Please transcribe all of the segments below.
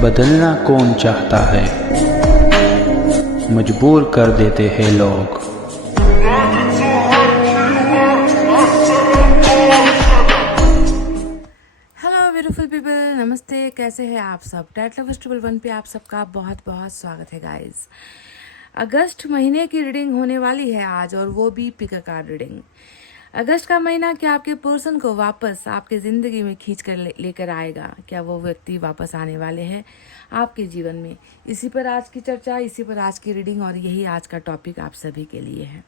बदलना कौन चाहता है, मजबूर कर देते हैं लोग। हेलो ब्यूटीफुल पीपल, नमस्ते। कैसे हैं आप सब? टैट लवर्स ट्रिपल वन पे आप सबका बहुत बहुत स्वागत है गाइस। अगस्त महीने की रीडिंग होने वाली है आज, और वो भी पिक अ कार्ड रीडिंग। अगस्त का महीना क्या आपके पर्सन को वापस आपके ज़िंदगी में खींच कर लेकर आएगा? क्या वो व्यक्ति वापस आने वाले हैं आपके जीवन में? इसी पर आज की चर्चा, इसी पर आज की रीडिंग, और यही आज का टॉपिक आप सभी के लिए है।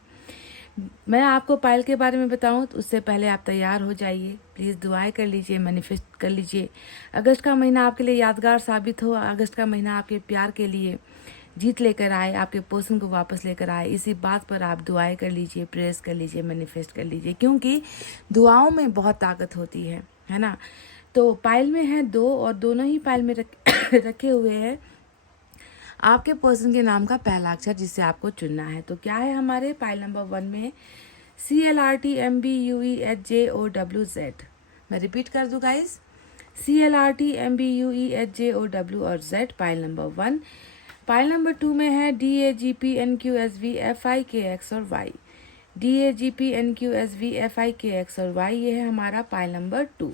मैं आपको पायल के बारे में बताऊं तो उससे पहले आप तैयार हो जाइए। प्लीज़ दुआएं कर लीजिए, मैनिफेस्ट कर लीजिए। अगस्त का महीना आपके लिए यादगार साबित हो। अगस्त का महीना आपके प्यार के लिए जीत लेकर आए, आपके पर्सन को वापस लेकर आए। इसी बात पर आप दुआएं कर लीजिए, प्रेयर्स कर लीजिए, मैनिफेस्ट कर लीजिए, क्योंकि दुआओं में बहुत ताकत होती है ना। तो पायल में है दो, और दोनों ही पायल में रखे हुए हैं आपके पर्सन के नाम का पहला अक्षर जिससे आपको चुनना है। तो क्या है हमारे पाइल नंबर 1 में? CLRTMBUEHJOWZ। मैं रिपीट कर दूं गाइस, CLRTMBUEHJOW और Z pile number 1। Pile number 2 में है DAGPNQSVFIKX और Y। DAGPNQSVFIKX और Y, ये है हमारा पाइल नंबर 2।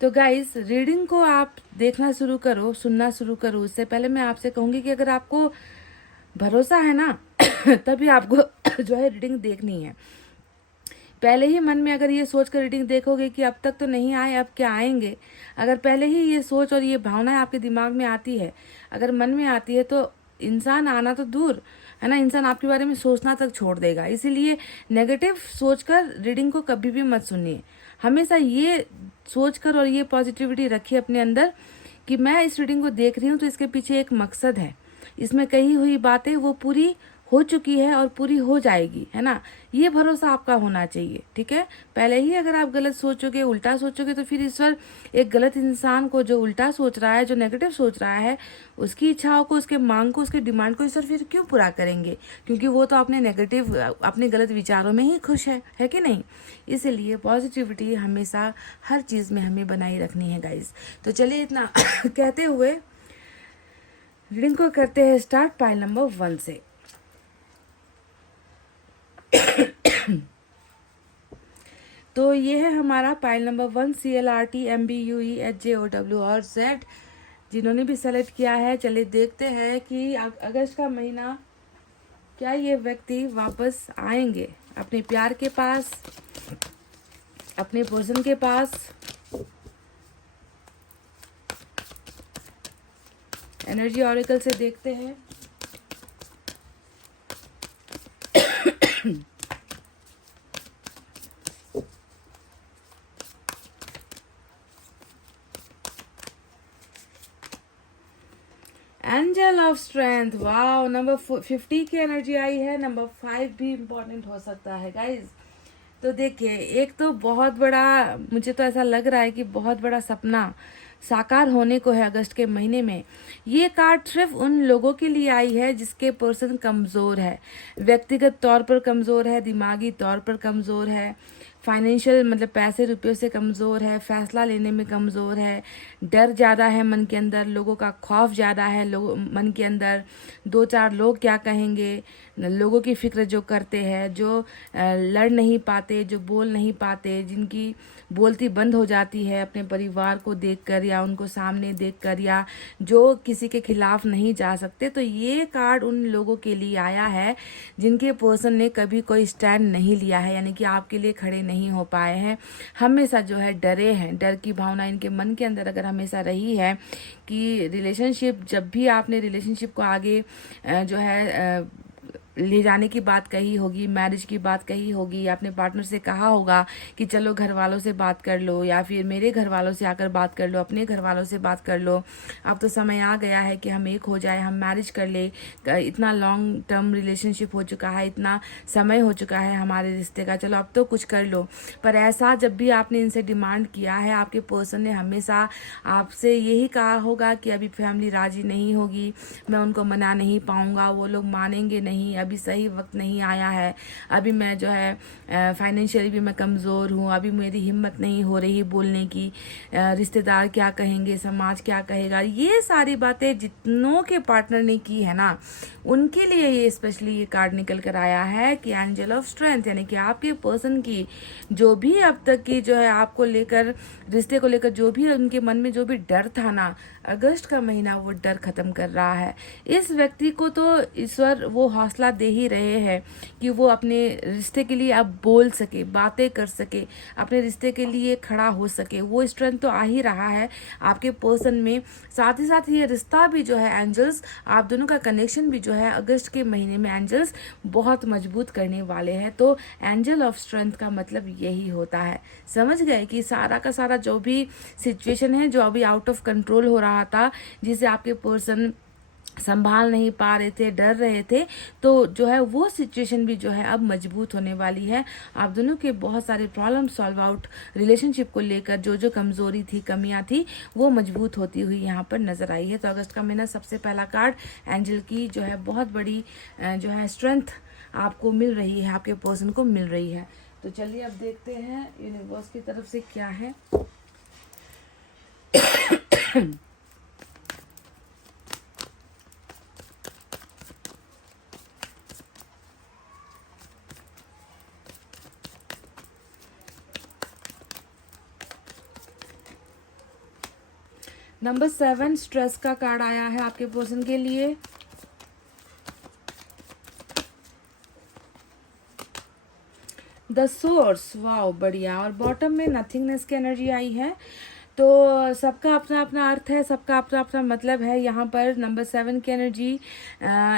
तो गाइस, रीडिंग को आप देखना शुरू करो, सुनना शुरू करो। उससे पहले मैं आपसे कहूँगी कि अगर आपको भरोसा है ना तभी आपको जो है रीडिंग देखनी है। पहले ही मन में अगर ये सोच कर रीडिंग देखोगे कि अब तक तो नहीं आए, अब क्या आएंगे, अगर पहले ही ये सोच और ये भावनाएं आपके दिमाग में आती है, अगर मन में आती है, तो इंसान आना तो दूर है ना, इंसान आपके बारे में सोचना तक छोड़ देगा। इसीलिए नेगेटिव सोचकर रीडिंग को कभी भी मत सुनिए। हमेशा ये सोचकर और ये पॉजिटिविटी रखिए अपने अंदर कि मैं इस रीडिंग को देख रही हूँ तो इसके पीछे एक मकसद है, इसमें कही हुई बातें वो पूरी हो चुकी है और पूरी हो जाएगी, है ना। ये भरोसा आपका होना चाहिए, ठीक है। पहले ही अगर आप गलत सोचोगे, उल्टा सोचोगे, तो फिर ईश्वर एक गलत इंसान को, जो उल्टा सोच रहा है, जो नेगेटिव सोच रहा है, उसकी इच्छाओं को, उसके मांग को, उसके डिमांड को ईश्वर फिर क्यों पूरा करेंगे? क्योंकि वो तो अपने नेगेटिव, अपने गलत विचारों में ही खुश है कि नहीं। इसलिए पॉजिटिविटी हमेशा हर चीज़ में हमें बनाई रखनी है गाइज। तो चलिए इतना कहते हुए रीडिंग को करते हैं स्टार्ट पाइल नंबर 1 से। तो ये है हमारा पाइल नंबर 1, CLRTMBUEHJOW और Z। जिन्होंने भी सेलेक्ट किया है, चलिए देखते हैं कि अगस्त का महीना क्या ये व्यक्ति वापस आएंगे अपने प्यार के पास, अपने पर्सन के पास। एनर्जी ऑरेकल से देखते हैं। Angel of strength, wow. Number 50 की एनर्जी आई है। नंबर 5 भी इम्पोर्टेंट हो सकता है गाइज। तो देखिए, एक तो बहुत बड़ा, मुझे तो ऐसा लग रहा है कि बहुत बड़ा सपना साकार होने को है अगस्त के महीने में। ये कार्ड सिर्फ उन लोगों के लिए आई है जिसके पर्सन कमज़ोर है, व्यक्तिगत तौर पर कमज़ोर है, दिमागी तौर पर कमज़ोर है, फाइनेंशियल मतलब पैसे रुपयों से कमज़ोर है, फैसला लेने में कमज़ोर है, डर ज़्यादा है मन के अंदर, लोगों का खौफ ज़्यादा है मन के अंदर। 2-4 लोग क्या कहेंगे, लोगों की फिक्र जो करते हैं, जो लड़ नहीं पाते, जो बोल नहीं पाते, जिनकी बोलती बंद हो जाती है अपने परिवार को देखकर या उनको सामने देखकर, या जो किसी के खिलाफ नहीं जा सकते। तो ये कार्ड उन लोगों के लिए आया है जिनके पर्सन ने कभी कोई स्टैंड नहीं लिया है, यानी कि आपके लिए खड़े नहीं हो पाए हैं, हमेशा जो है डरे हैं। डर की भावना इनके मन के अंदर अगर हमेशा रही है कि रिलेशनशिप, जब भी आपने रिलेशनशिप को आगे जो है ले जाने की बात कही होगी, मैरिज की बात कही होगी, अपने पार्टनर से कहा होगा कि चलो घर वालों से बात कर लो, या फिर मेरे घर वालों से आकर बात कर लो, अपने घर वालों से बात कर लो, अब तो समय आ गया है कि हम एक हो जाए, हम मैरिज कर ले। इतना लॉन्ग टर्म रिलेशनशिप हो चुका है, इतना समय हो चुका है हमारे रिश्ते का, चलो अब तो कुछ कर लो। पर ऐसा जब भी आपने इनसे डिमांड किया है, आपके पर्सन ने हमेशा आपसे यही कहा होगा कि अभी फैमिली राजी नहीं होगी, मैं उनको मना नहीं पाऊंगा, वो लोग मानेंगे नहीं, अभी सही वक्त नहीं आया है, अभी मैं जो है फाइनेंशियली भी मैं कमज़ोर हूँ, अभी मेरी हिम्मत नहीं हो रही बोलने की, रिश्तेदार क्या कहेंगे, समाज क्या कहेगा। ये सारी बातें जितनों के पार्टनर ने की है ना, उनके लिए ये स्पेशली ये कार्ड निकल कर आया है कि एंजल ऑफ स्ट्रेंथ, यानी कि आपके पर्सन की जो भी अब तक की जो है आपको लेकर, रिश्ते को लेकर जो भी उनके मन में जो भी डर था ना, अगस्त का महीना वो डर खत्म कर रहा है। इस व्यक्ति को तो ईश्वर वो हौसला दे ही रहे हैं कि वो अपने रिश्ते के लिए अब बोल सके, बातें कर सके, अपने रिश्ते के लिए खड़ा हो सके। वो स्ट्रेंथ तो आ ही रहा है आपके पर्सन में। साथ ही साथ ये रिश्ता भी जो है एंजल्स, आप दोनों का कनेक्शन भी जो है अगस्त के महीने में एंजल्स बहुत मजबूत करने वाले हैं। तो एंजल ऑफ स्ट्रेंथ का मतलब यही होता है। समझ गए कि सारा का सारा जो भी सिचुएशन है, जो अभी आउट ऑफ कंट्रोल हो रहा था, जिसे आपके पर्सन संभाल नहीं पा रहे थे, डर रहे थे, तो जो है वो सिचुएशन भी जो है अब मजबूत होने वाली है। आप दोनों के बहुत सारे प्रॉब्लम सॉल्व आउट, रिलेशनशिप को लेकर जो जो कमजोरी थी, कमियां थी, वो मजबूत होती हुई यहाँ पर नजर आई है। तो अगस्त का महीना सबसे पहला कार्ड एंजल की जो है बहुत बड़ी जो है स्ट्रेंथ आपको मिल रही है, आपके पर्सन को मिल रही है। तो चलिए अब देखते हैं यूनिवर्स की तरफ से क्या है। नंबर 7 स्ट्रेस का कार्ड आया है आपके पर्सन के लिए। द सोर्स, वाओ बढ़िया। और बॉटम में नथिंगनेस की एनर्जी आई है। तो सबका अपना अपना अर्थ है, सबका अपना अपना मतलब है। यहाँ पर नंबर 7 की एनर्जी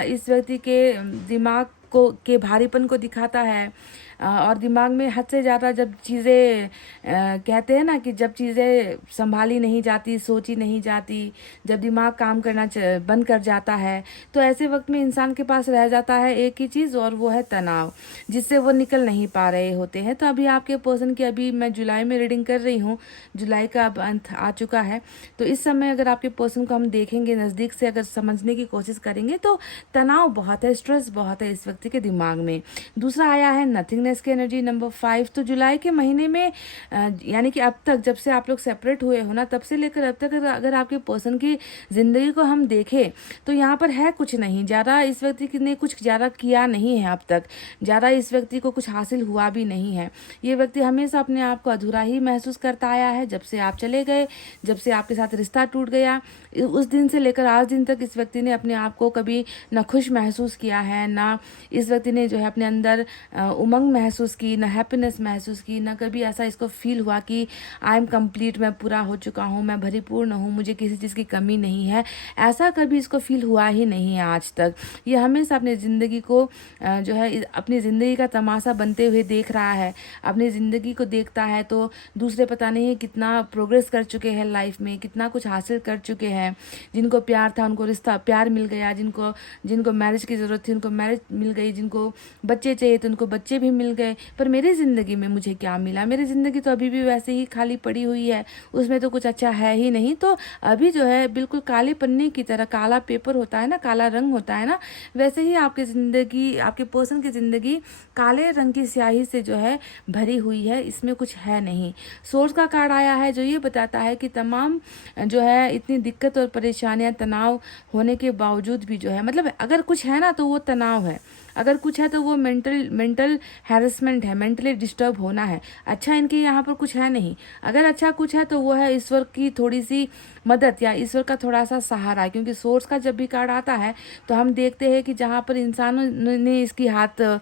इस व्यक्ति के दिमाग को के भारीपन को दिखाता है, और दिमाग में हद से ज़्यादा जब चीज़ें कहते हैं ना कि जब चीज़ें संभाली नहीं जाती, सोची नहीं जाती, जब दिमाग काम करना बंद कर जाता है, तो ऐसे वक्त में इंसान के पास रह जाता है एक ही चीज़, और वो है तनाव, जिससे वो निकल नहीं पा रहे होते हैं। तो अभी आपके पर्सन की, अभी मैं जुलाई में रीडिंग कर रही हूँ, जुलाई का अब अंत आ चुका है। तो इस समय अगर आपके पर्सन को हम देखेंगे नज़दीक से, अगर समझने की कोशिश करेंगे, तो तनाव बहुत है, स्ट्रेस बहुत है इस व्यक्ति के दिमाग में। दूसरा आया है नथिंगनेस की एनर्जी, नंबर 5। तो जुलाई के महीने में यानी कि अब तक जब से आप लोग सेपरेट हुए हो ना, तब से लेकर अब तक अगर आपके पर्सन की जिंदगी को हम देखें, तो यहाँ पर है कुछ नहीं ज़्यादा, इस व्यक्ति ने कुछ ज़्यादा किया नहीं है अब तक, ज़्यादा इस व्यक्ति को कुछ हासिल हुआ भी नहीं है। ये व्यक्ति हमेशा अपने आप को अधूरा ही महसूस करता आया है। जब से आप चले गए, जब से आपके साथ रिश्ता टूट गया, उस दिन से लेकर आज दिन तक इस व्यक्ति ने अपने आप को कभी ना खुश महसूस किया है, ना इस व्यक्ति ने जो है अपने अंदर उमंग महसूस की, ना हैप्पीनेस महसूस की, ना कभी ऐसा इसको फील हुआ कि आई एम कंप्लीट, मैं पूरा हो चुका हूँ, मैं भरीपूर्ण हूँ, मुझे किसी चीज़ की कमी नहीं है। ऐसा कभी इसको फील हुआ ही नहीं है आज तक। ये हमेशा अपनी ज़िंदगी को जो है अपनी ज़िंदगी का तमाशा बनते हुए देख रहा है। अपनी ज़िंदगी को देखता है तो दूसरे पता नहीं कितना प्रोग्रेस कर चुके हैं लाइफ में, कितना कुछ हासिल कर चुके हैं। जिनको प्यार था उनको रिश्ता प्यार मिल गया, जिनको मैरिज की ज़रूरत थी उनको मैरिज मिल गई, जिनको बच्चे चाहिए तो उनको बच्चे भी मिल गए। पर मेरी ज़िंदगी में मुझे क्या मिला? मेरी ज़िंदगी तो अभी भी वैसे ही खाली पड़ी हुई है, उसमें तो कुछ अच्छा है ही नहीं। तो अभी जो है बिल्कुल काले पन्ने की तरह, काला पेपर होता है ना, काला रंग होता है ना, वैसे ही आपकी ज़िंदगी, आपके पर्सन की ज़िंदगी काले रंग की स्याही से जो है भरी हुई है, इसमें कुछ है नहीं। सोर्स का कार्ड आया है जो ये बताता है कि तमाम जो है इतनी दिक्कत और परेशानियां, तनाव होने के बावजूद भी जो है, मतलब अगर कुछ है ना तो वो तनाव है, अगर कुछ है तो वो मेंटल हैरेसमेंट है, मेंटली डिस्टर्ब होना है। अच्छा इनके यहाँ पर कुछ है नहीं। अगर अच्छा कुछ है तो वो है ईश्वर की थोड़ी सी मदद या ईश्वर का थोड़ा सा सहारा। क्योंकि सोर्स का जब भी कार्ड आता है तो हम देखते हैं कि जहाँ पर इंसानों ने इसकी हाथ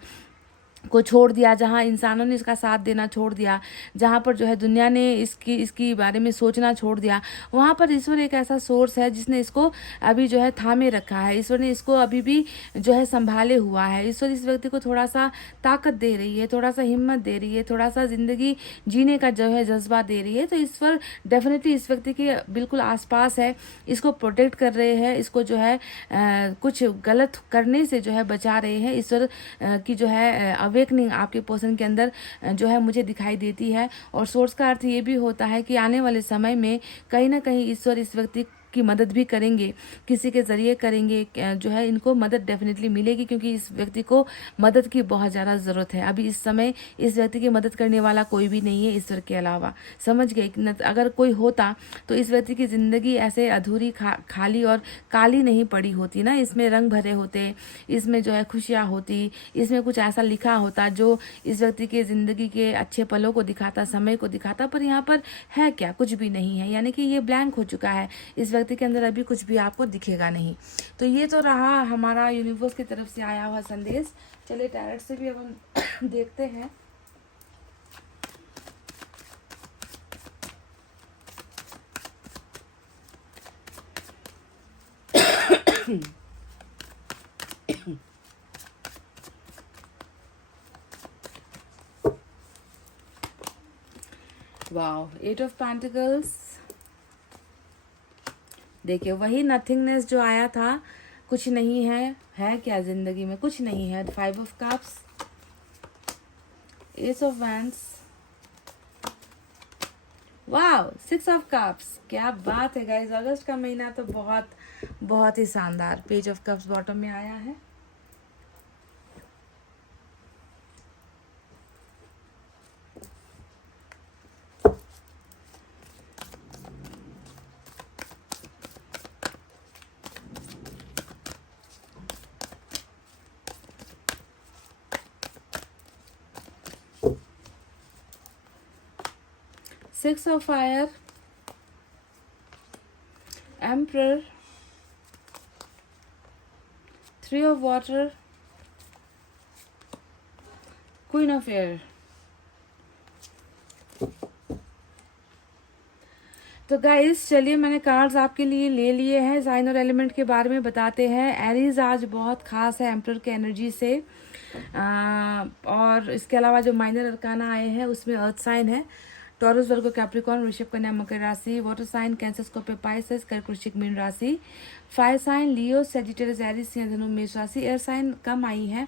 को छोड़ दिया, जहाँ इंसानों ने इसका साथ देना छोड़ दिया, जहाँ पर जो है दुनिया ने इसकी बारे में सोचना छोड़ दिया, वहाँ पर ईश्वर एक ऐसा सोर्स है जिसने इसको अभी जो है थामे रखा है। ईश्वर ने इसको अभी भी जो है संभाले हुआ है। ईश्वर इस व्यक्ति को थोड़ा सा ताकत दे रही है, थोड़ा सा हिम्मत दे रही है, थोड़ा सा जिंदगी जीने का जो है जज्बा दे रही है। तो ईश्वर डेफिनेटली इस व्यक्ति के बिल्कुल आसपास है, इसको प्रोटेक्ट कर रहे हैं, इसको जो है कुछ गलत करने से जो है बचा रहे हैं। ईश्वर की जो है अवेकनिंग आपके पर्सन के अंदर जो है मुझे दिखाई देती है। और सोर्स का अर्थ ये भी होता है कि आने वाले समय में कहीं ना कहीं ईश्वर इस व्यक्ति की मदद भी करेंगे, किसी के ज़रिए करेंगे, जो है इनको मदद डेफिनेटली मिलेगी, क्योंकि इस व्यक्ति को मदद की बहुत ज़्यादा ज़रूरत है। अभी इस समय इस व्यक्ति की मदद करने वाला कोई भी नहीं है ईश्वर के अलावा, समझ गए। अगर कोई होता तो इस व्यक्ति की ज़िंदगी ऐसे अधूरी, खाली और काली नहीं पड़ी होती ना। इसमें रंग भरे होते, इसमें जो है खुशियाँ होती, इसमें कुछ ऐसा लिखा होता जो इस व्यक्ति के ज़िंदगी के अच्छे पलों को दिखाता, समय को दिखाता। पर यहाँ पर है क्या? कुछ भी नहीं है, यानी कि ये ब्लैंक हो चुका है। इस व्यक्ति के अंदर अभी कुछ भी आपको दिखेगा नहीं। तो ये तो रहा हमारा यूनिवर्स की तरफ से आया हुआ संदेश। चलिए टैरेट से भी अब हम देखते हैं। Wow, 8 of pentacles. देखिए वही नथिंगनेस जो आया था, कुछ नहीं है क्या जिंदगी में? कुछ नहीं है। 5 of cups, S of wands, wow, 6 of cups. क्या बात है गाइस, अगस्त का महीना तो बहुत बहुत ही शानदार। पेज ऑफ कप्स बॉटम में आया है। Six of fire, Emperor, 3 of water, Queen of air। तो गाइस चलिए, मैंने कार्ड्स आपके लिए ले लिए हैं। साइन और एलिमेंट के बारे में बताते हैं। एरीज आज बहुत खास है एम्परर के एनर्जी से। और इसके अलावा जो माइनर अरकाना आए हैं उसमें अर्थ साइन है, टॉरस, वर्गो, कैप्रिकॉर्न, वृषभ, कन्या, मकर राशि। Water sign Cancer, Scorpio, Pisces, कर्क, वृश्चिक, मीन राशि। Fire sign Leo, Sagittarius, Aries, सिंह, धनु, मेष राशि। एयर साइन कम आई है,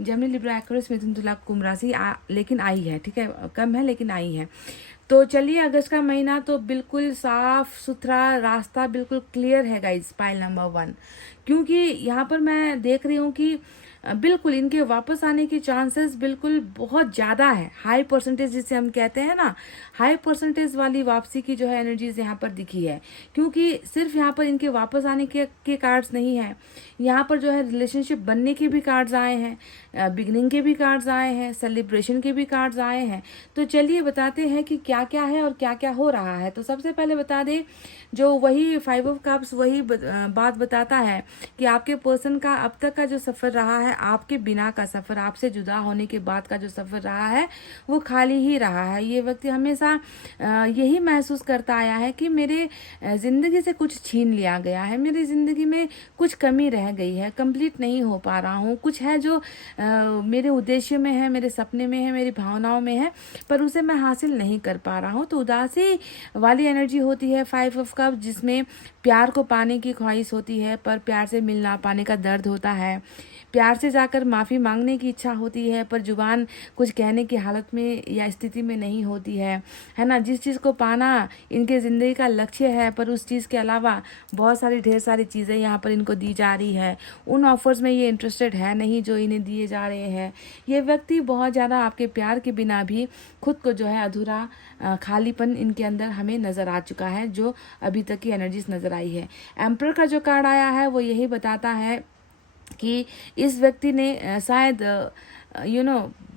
जेमिनी, लिब्रा, एक्वेरियस, मिथुन, तुला, कुंभ राशि। लेकिन आई है, ठीक है, कम है लेकिन आई है। तो चलिए, अगस्त का महीना तो बिल्कुल साफ सुथरा रास्ता, बिल्कुल क्लियर है गाइस। पाइल नंबर 1, क्योंकि यहाँ पर मैं देख रही हूँ कि बिल्कुल इनके वापस आने की चांसेस बिल्कुल बहुत ज़्यादा है। हाई परसेंटेज जिसे हम कहते हैं ना, हाई परसेंटेज वाली वापसी की जो है एनर्जीज यहाँ पर दिखी है। क्योंकि सिर्फ यहाँ पर इनके वापस आने के कार्ड्स नहीं हैं, यहाँ पर जो है रिलेशनशिप बनने के भी कार्ड्स आए हैं, बिगनिंग के भी कार्ड्स आए हैं, सेलिब्रेशन के भी कार्ड्स आए हैं। तो चलिए बताते हैं कि क्या क्या है और क्या क्या हो रहा है। तो सबसे पहले बता दें, जो वही 5 ऑफ कप्स वही बात बताता है कि आपके पर्सन का अब तक का जो सफ़र रहा है, आपके बिना का सफ़र, आपसे जुदा होने के बाद का जो सफ़र रहा है वो खाली ही रहा है। ये व्यक्ति हमेशा यही महसूस करता आया है कि मेरे ज़िंदगी से कुछ छीन लिया गया है, मेरी ज़िंदगी में कुछ कमी रह गई है, कंप्लीट नहीं हो पा रहा हूँ। कुछ है जो मेरे उद्देश्य में है, मेरे सपने में है, मेरी भावनाओं में है, पर उसे मैं हासिल नहीं कर पा रहा हूँ। तो उदासी वाली एनर्जी होती है 5 ऑफ कप, जिसमें प्यार को पाने की ख्वाहिश होती है पर प्यार से मिल ना पाने का दर्द होता है। प्यार से जाकर माफ़ी मांगने की इच्छा होती है पर जुबान कुछ कहने की हालत में या स्थिति में नहीं होती है ना। जिस चीज़ को पाना इनके ज़िंदगी का लक्ष्य है, पर उस चीज़ के अलावा बहुत सारी ढेर सारी चीज़ें यहाँ पर इनको दी जा रही है। उन ऑफर्स में ये इंटरेस्टेड है नहीं जो इन्हें दिए जा रहे हैं। ये व्यक्ति बहुत ज़्यादा आपके प्यार के बिना भी खुद को जो है अधूरा, खालीपन इनके अंदर हमें नज़र आ चुका है, जो अभी तक की एनर्जीज नज़र आई है। एम्परर का जो कार्ड आया है वो यही बताता है कि इस व्यक्ति ने शायद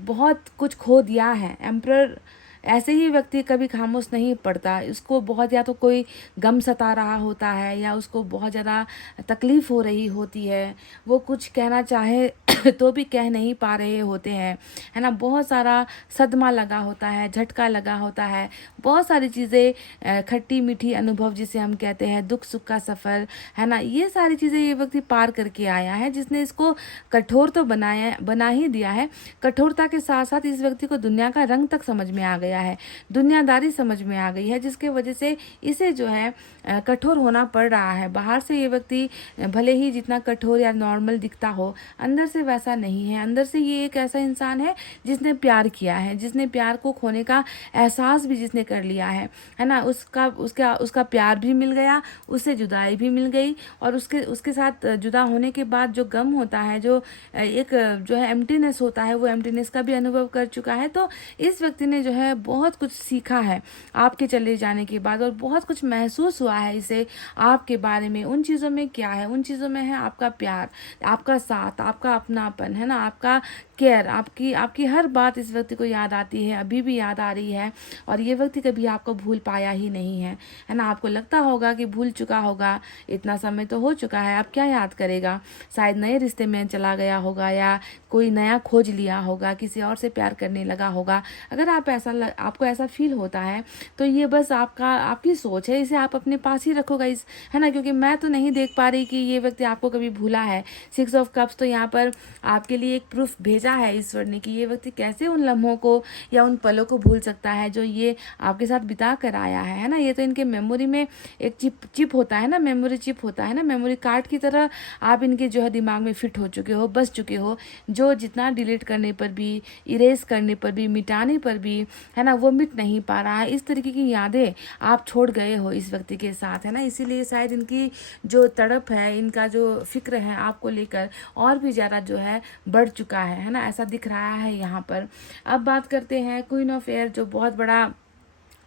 बहुत कुछ खो दिया है। एम्परर ऐसे ही व्यक्ति कभी खामोश नहीं पड़ता, उसको बहुत या तो कोई गम सता रहा होता है या उसको बहुत ज़्यादा तकलीफ़ हो रही होती है, वो कुछ कहना चाहे तो भी कह नहीं पा रहे होते हैं, है ना। बहुत सारा सदमा लगा होता है, झटका लगा होता है, बहुत सारी चीज़ें, खट्टी मीठी अनुभव जिसे हम कहते हैं, दुख सुख का सफ़र, है ना। ये सारी चीज़ें ये व्यक्ति पार करके आया है, जिसने इसको कठोर तो बना ही दिया है। कठोरता के साथ साथ इस व्यक्ति को दुनिया का रंग तक समझ में आ गया गया है, दुनियादारी समझ में आ गई है, जिसके वजह से इसे जो है कठोर होना पड़ रहा है। बाहर से ये व्यक्ति भले ही जितना कठोर या नॉर्मल दिखता हो, अंदर से वैसा नहीं है। अंदर से ये एक ऐसा इंसान है जिसने प्यार किया है, जिसने प्यार को खोने का एहसास भी जिसने कर लिया है ना। उसका प्यार भी मिल गया, उससे जुदाई भी मिल गई, और उसके साथ जुदा होने के बाद जो गम होता है, जो एक जो है एम्प्टीनेस होता है, वो एम्प्टीनेस का भी अनुभव कर चुका है। तो इस व्यक्ति ने जो है बहुत कुछ सीखा है आपके चले जाने के बाद, और बहुत कुछ महसूस हुआ है इसे आपके बारे में। उन चीज़ों में क्या है? उन चीज़ों में है आपका प्यार, आपका साथ, आपका अपनापन, है ना, आपका केयर, आपकी हर बात इस व्यक्ति को याद आती है, अभी भी याद आ रही है। और ये व्यक्ति कभी आपको भूल पाया ही नहीं है ना। आपको लगता होगा कि भूल चुका होगा, इतना समय तो हो चुका है, अब क्या याद करेगा, शायद नए रिश्ते में चला गया होगा, या कोई नया खोज लिया होगा, किसी और से प्यार करने लगा होगा। अगर आपको ऐसा फील होता है तो ये बस आपकी सोच है, इसे आप अपने पास ही रखो गाइस, है ना, क्योंकि मैं तो नहीं देख पा रही कि ये व्यक्ति आपको कभी भूला है। 6 ऑफ कप्स तो यहाँ पर आपके लिए एक प्रूफ भेजा है ईश्वर ने कि ये व्यक्ति कैसे उन लम्हों को या उन पलों को भूल सकता है जो ये आपके साथ बिता कर आया है ना। ये तो इनके मेमोरी में एक चिप होता है ना, मेमोरी चिप होता है ना, मेमोरी कार्ड की तरह आप इनके जो है दिमाग में फिट हो चुके हो, बस चुके हो, जो जितना डिलीट करने पर भी, इरेज करने पर भी, मिटाने पर भी, है ना, वो मिट नहीं पा रहा है। इस तरीके की यादें आप छोड़ गए हो इस व्यक्ति के साथ, है ना। इसीलिए शायद इनकी जो तड़प है, इनका जो फिक्र है आपको लेकर और भी ज़्यादा जो है बढ़ चुका है ना, ऐसा दिख रहा है यहाँ पर। अब बात करते हैं क्वीन ऑफ एयर, जो बहुत बड़ा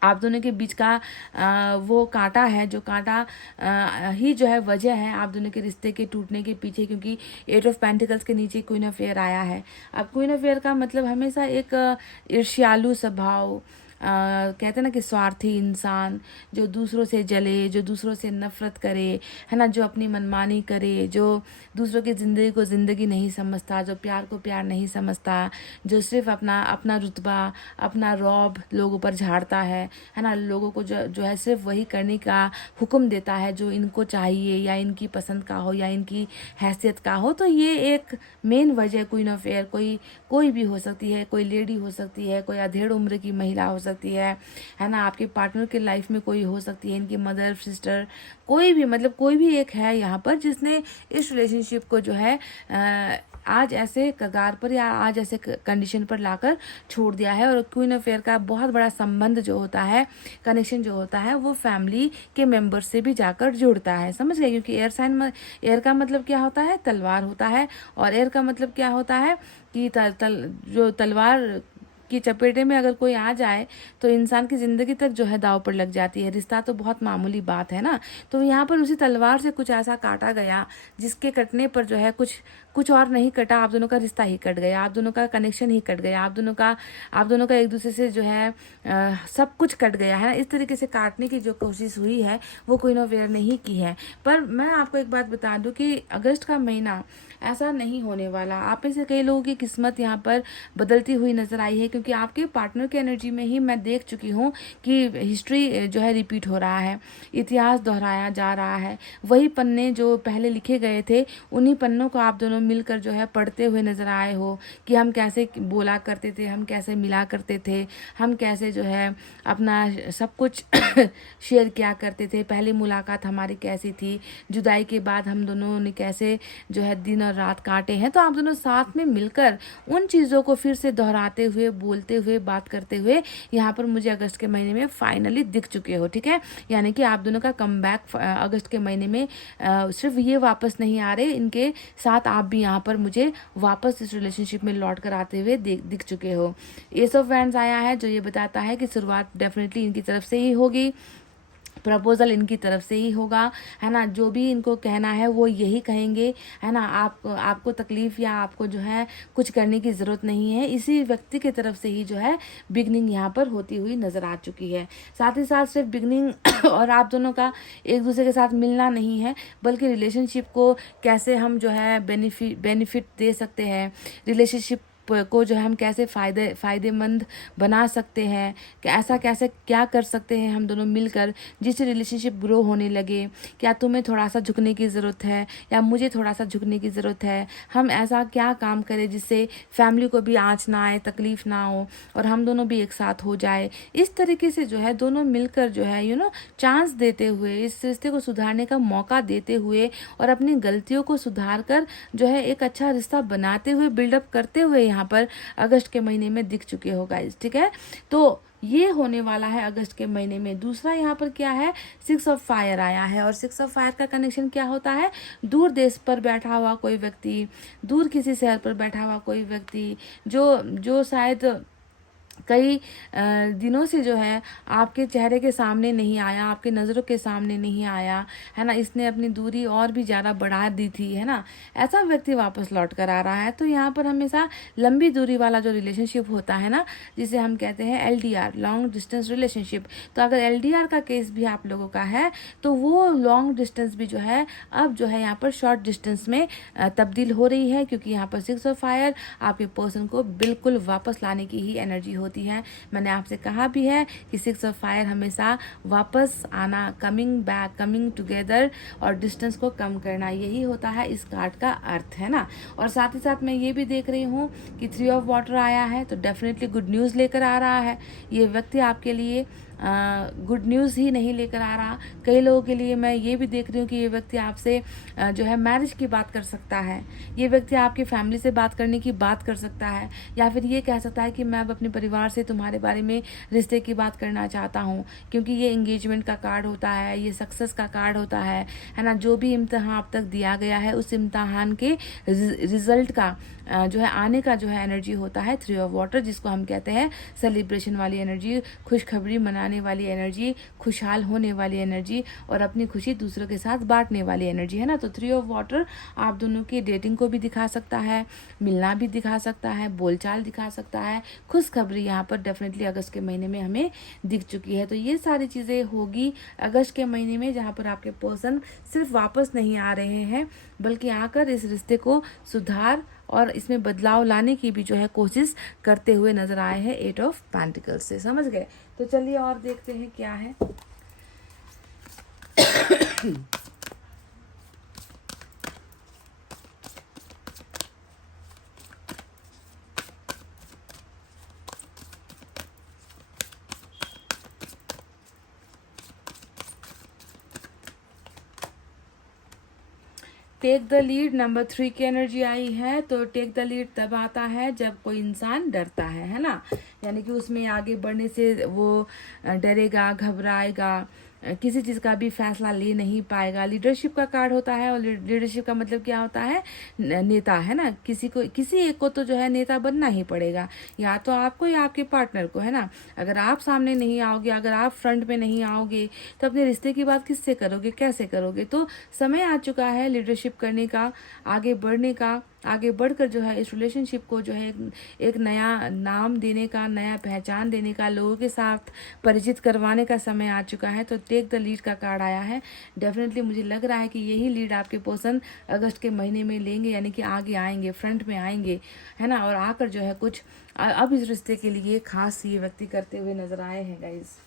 आप दोनों के बीच का वो कांटा है, जो कांटा ही जो है वजह है आप दोनों के रिश्ते के टूटने के पीछे, क्योंकि 8 ऑफ पेंटिकल्स के नीचे क्वीन ऑफ एयर आया है। अब क्वीन ऑफ एयर का मतलब हमेशा एक ईर्ष्यालु स्वभाव, कहते हैं ना कि स्वार्थी इंसान, जो दूसरों से जले, जो दूसरों से नफरत करे, है ना, जो अपनी मनमानी करे, जो दूसरों की ज़िंदगी को ज़िंदगी नहीं समझता, जो प्यार को प्यार नहीं समझता, जो सिर्फ अपना रुतबा, अपना रौब लोगों पर झाड़ता है ना, लोगों को जो है सिर्फ वही करने का हुक्म देता है जो इनको चाहिए, या इनकी पसंद का हो, या इनकी हैसियत का हो। तो ये एक मेन वजह क्वीन ऑफ एयर कोई भी हो सकती है, कोई लेडी हो सकती है, कोई अधेड़ उम्र की महिला हो सकती है ना, आपके पार्टनर के लाइफ में कोई हो सकती है, इनकी मदर, सिस्टर, कोई भी, मतलब कोई भी एक है यहाँ पर जिसने इस रिलेशनशिप को जो है आज ऐसे कगार पर या आज ऐसे कंडीशन पर लाकर छोड़ दिया है। और क्वीन ऑफ एयर का बहुत बड़ा संबंध जो होता है, कनेक्शन जो होता है, वो फैमिली के मेंबर से भी जाकर जुड़ता है, समझ गए, क्योंकि एयर का मतलब क्या होता है, तलवार होता है, और एयर का मतलब क्या होता है कि जो तलवार की चपेटे में अगर कोई आ जाए तो इंसान की ज़िंदगी तक जो है दाव पर लग जाती है। रिश्ता तो बहुत मामूली बात है ना। तो यहाँ पर उसी तलवार से कुछ ऐसा काटा गया जिसके कटने पर जो है कुछ और नहीं कटा, आप दोनों का रिश्ता ही कट गया, आप दोनों का कनेक्शन ही कट गया, आप दोनों का एक दूसरे से जो है सब कुछ कट गया है ना। इस तरीके से काटने की जो कोशिश हुई है वो क्वीन ऑफ एयर ने ही की है। पर मैं आपको एक बात बता दूं कि अगस्त का महीना ऐसा नहीं होने वाला। आप में से कई लोगों की किस्मत यहाँ पर बदलती हुई नजर आई है, क्योंकि आपके पार्टनर की एनर्जी में ही मैं देख चुकी हूँ कि हिस्ट्री जो है रिपीट हो रहा है, इतिहास दोहराया जा रहा है। वही पन्ने जो पहले लिखे गए थे, उन्हीं पन्नों को आप दोनों मिलकर जो है पढ़ते हुए नजर आए हो कि हम कैसे बोला करते थे, हम कैसे मिला करते थे, हम कैसे जो है अपना सब कुछ शेयर किया करते थे। पहली मुलाकात हमारी कैसी थी, जुदाई के बाद हम दोनों ने कैसे जो है दिन और रात काटे हैं। तो आप दोनों साथ में मिलकर उन चीज़ों को फिर से दोहराते हुए, बोलते हुए, बात करते हुए यहाँ पर मुझे अगस्त के महीने में फाइनली दिख चुके हो, ठीक है। यानी कि आप दोनों का कमबैक अगस्त के महीने में सिर्फ ये वापस नहीं आ रहे, इनके साथ आप भी यहाँ पर मुझे वापस इस रिलेशनशिप में लौट कर आते हुए दिख चुके हो। एस ऑफ वैंड्स आया है जो ये बताता है कि शुरुआत डेफिनेटली इनकी तरफ से ही होगी, प्रपोजल इनकी तरफ से ही होगा, है ना। जो भी इनको कहना है वो यही कहेंगे, है ना। आपको तकलीफ या आपको जो है कुछ करने की ज़रूरत नहीं है। इसी व्यक्ति की तरफ से ही जो है बिगनिंग यहाँ पर होती हुई नज़र आ चुकी है। साथ ही साथ सिर्फ बिगनिंग और आप दोनों का एक दूसरे के साथ मिलना नहीं है, बल्कि रिलेशनशिप को कैसे हम जो है बेनिफिट दे सकते हैं, रिलेशनशिप को जो है हम कैसे फ़ायदेमंद बना सकते हैं, कि ऐसा कैसे क्या कर सकते हैं हम दोनों मिलकर जिससे रिलेशनशिप ग्रो होने लगे। क्या तुम्हें थोड़ा सा झुकने की ज़रूरत है या मुझे थोड़ा सा झुकने की ज़रूरत है, हम ऐसा क्या काम करें जिससे फैमिली को भी आँच ना आए, तकलीफ़ ना हो और हम दोनों भी एक साथ हो जाए। इस तरीके से जो है दोनों मिलकर जो है चांस देते हुए, इस रिश्ते को सुधारने का मौका देते हुए और अपनी गलतियों को सुधार कर जो है एक अच्छा रिश्ता बनाते हुए, बिल्डअप करते हुए यहाँ पर अगस्त के महीने में दिख चुके हो गाइस। ठीक है, तो ये होने वाला है अगस्त के महीने में। दूसरा यहाँ पर क्या है, 6 ऑफ फायर आया है और 6 ऑफ फायर का कनेक्शन क्या होता है, दूर देश पर बैठा हुआ कोई व्यक्ति, दूर किसी शहर पर बैठा हुआ कोई व्यक्ति जो शायद कई दिनों से जो है आपके चेहरे के सामने नहीं आया, आपके नज़रों के सामने नहीं आया है ना, इसने अपनी दूरी और भी ज़्यादा बढ़ा दी थी, है ना, ऐसा व्यक्ति वापस लौट कर आ रहा है। तो यहाँ पर हमेशा लंबी दूरी वाला जो रिलेशनशिप होता है ना, जिसे हम कहते हैं LDR, लॉन्ग डिस्टेंस रिलेशनशिप, तो अगर LDR का केस भी आप लोगों का है तो वो लॉन्ग डिस्टेंस भी जो है अब जो है यहाँ पर शॉर्ट डिस्टेंस में तब्दील हो रही है, क्योंकि यहाँ पर 6 ऑफ फायर आपके पर्सन को बिल्कुल वापस लाने की ही एनर्जी होती है। मैंने आपसे कहा भी है कि 6 ऑफ फायर हमेशा वापस आना, कमिंग बैक, कमिंग टुगेदर और डिस्टेंस को कम करना, यही होता है इस कार्ड का अर्थ, है ना। और साथ ही साथ मैं ये भी देख रही हूँ कि 3 ऑफ वाटर आया है, तो डेफिनेटली गुड न्यूज़ लेकर आ रहा है ये व्यक्ति आपके लिए। गुड न्यूज़ ही नहीं लेकर आ रहा, कई लोगों के लिए मैं ये भी देख रही हूँ कि ये व्यक्ति आपसे जो है मैरिज की बात कर सकता है, ये व्यक्ति आपकी फैमिली से बात करने की बात कर सकता है, या फिर ये कह सकता है कि मैं अब अपने परिवार से तुम्हारे बारे में रिश्ते की बात करना चाहता हूँ, क्योंकि ये इंगेजमेंट का कार्ड होता है, ये सक्सेस का कार्ड होता है ना। जो भी इम्तहान अब तक दिया गया है उस इम्तहान के रिजल्ट का जो है आने का जो है एनर्जी होता है 3 ऑफ वाटर, जिसको हम कहते हैं सेलिब्रेशन वाली एनर्जी, खुशखबरी मनाने वाली एनर्जी, खुशहाल होने वाली एनर्जी और अपनी खुशी दूसरों के साथ बांटने वाली एनर्जी, है ना। तो 3 ऑफ वाटर आप दोनों की डेटिंग को भी दिखा सकता है, मिलना भी दिखा सकता है, बोलचाल दिखा सकता है, खुशखबरी यहाँ पर डेफिनेटली अगस्त के महीने में हमें दिख चुकी है। तो ये सारी चीज़ें होगी अगस्त के महीने में, जहाँ पर आपके पर्सन सिर्फ वापस नहीं आ रहे हैं बल्कि आकर इस रिश्ते को सुधार और इसमें बदलाव लाने की भी जो है कोशिश करते हुए नजर आए हैं 8 ऑफ पेंटिकल्स से, समझ गए। तो चलिए और देखते हैं क्या है। टेक द लीड नंबर 3 की एनर्जी आई है। तो टेक द लीड तब आता है जब कोई इंसान डरता है ना, यानी कि उसमें आगे बढ़ने से वो डरेगा, घबराएगा, किसी चीज़ का भी फैसला ले नहीं पाएगा। लीडरशिप का कार्ड होता है और लीडरशिप का मतलब क्या होता है, नेता, है ना। किसी एक को तो जो है नेता बनना ही पड़ेगा, या तो आपको या आपके पार्टनर को, है ना। अगर आप सामने नहीं आओगे, अगर आप फ्रंट में नहीं आओगे तो अपने रिश्ते की बात किससे करोगे, कैसे करोगे। तो समय आ चुका है लीडरशिप करने का, आगे बढ़ने का, आगे बढ़कर जो है इस रिलेशनशिप को जो है एक नया नाम देने का, नया पहचान देने का, लोगों के साथ परिचित करवाने का समय आ चुका है। तो टेक द लीड का कार्ड आया है। डेफिनेटली मुझे लग रहा है कि यही लीड आपके पर्सन अगस्त के महीने में लेंगे, यानी कि आगे आएंगे, फ्रंट में आएंगे, है ना। और आकर जो है कुछ अब इस रिश्ते के लिए खास ये व्यक्ति करते हुए नजर आए हैं गाइज।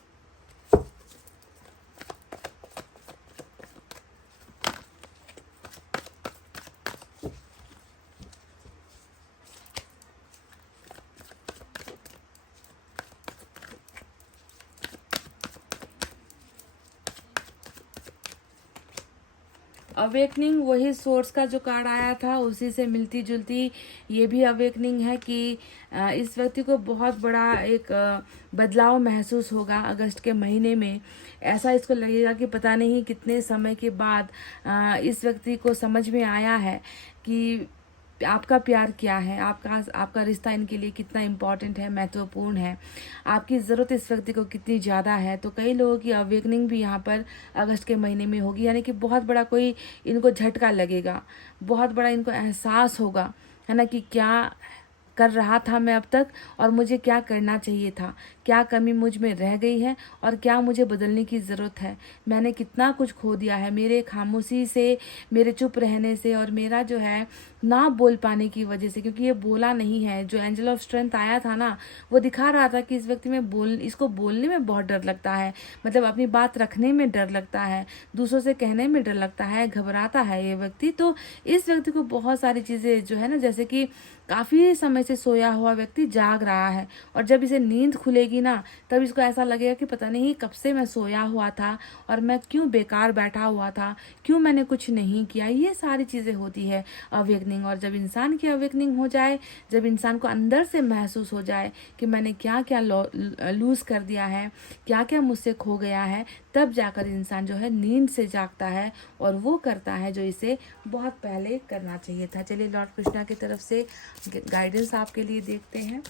अवेकनिंग, वही सोर्स का जो कार्ड आया था उसी से मिलती जुलती ये भी अवेकनिंग है कि इस व्यक्ति को बहुत बड़ा एक बदलाव महसूस होगा अगस्त के महीने में। ऐसा इसको लगेगा कि पता नहीं कितने समय के बाद इस व्यक्ति को समझ में आया है कि आपका प्यार क्या है, आपका रिश्ता इनके लिए कितना इम्पोर्टेंट है, महत्वपूर्ण है, आपकी ज़रूरत इस व्यक्ति को कितनी ज़्यादा है। तो कई लोगों की अवेकनिंग भी यहाँ पर अगस्त के महीने में होगी, यानी कि बहुत बड़ा कोई इनको झटका लगेगा, बहुत बड़ा इनको एहसास होगा, है ना, कि क्या कर रहा था मैं अब तक और मुझे क्या करना चाहिए था, क्या कमी मुझ में रह गई है और क्या मुझे बदलने की ज़रूरत है। मैंने कितना कुछ खो दिया है मेरे खामोशी से, मेरे चुप रहने से और मेरा जो है ना बोल पाने की वजह से, क्योंकि ये बोला नहीं है। जो एंजल ऑफ स्ट्रेंथ आया था ना, वो दिखा रहा था कि इस व्यक्ति में इसको बोलने में बहुत डर लगता है, मतलब अपनी बात रखने में डर लगता है, दूसरों से कहने में डर लगता है, घबराता है ये व्यक्ति। तो इस व्यक्ति को बहुत सारी चीज़ें जो है ना, जैसे कि काफ़ी समय से सोया हुआ व्यक्ति जाग रहा है और जब इसे नींद खुलेगी ना, तब इसको ऐसा लगेगा कि पता नहीं कब से मैं सोया हुआ था और मैं क्यों बेकार बैठा हुआ था, क्यों मैंने कुछ नहीं किया। ये सारी चीज़ें होती है अवेकनिंग। और जब इंसान की अवेकनिंग हो जाए, जब इंसान को अंदर से महसूस हो जाए कि मैंने क्या क्या लूज़ कर दिया है, क्या क्या मुझसे खो गया है, तब जाकर इंसान जो है नींद से जागता है और वो करता है जो इसे बहुत पहले करना चाहिए था। चलिए लॉर्ड कृष्णा की तरफ से गाइडेंस आपके लिए देखते हैं।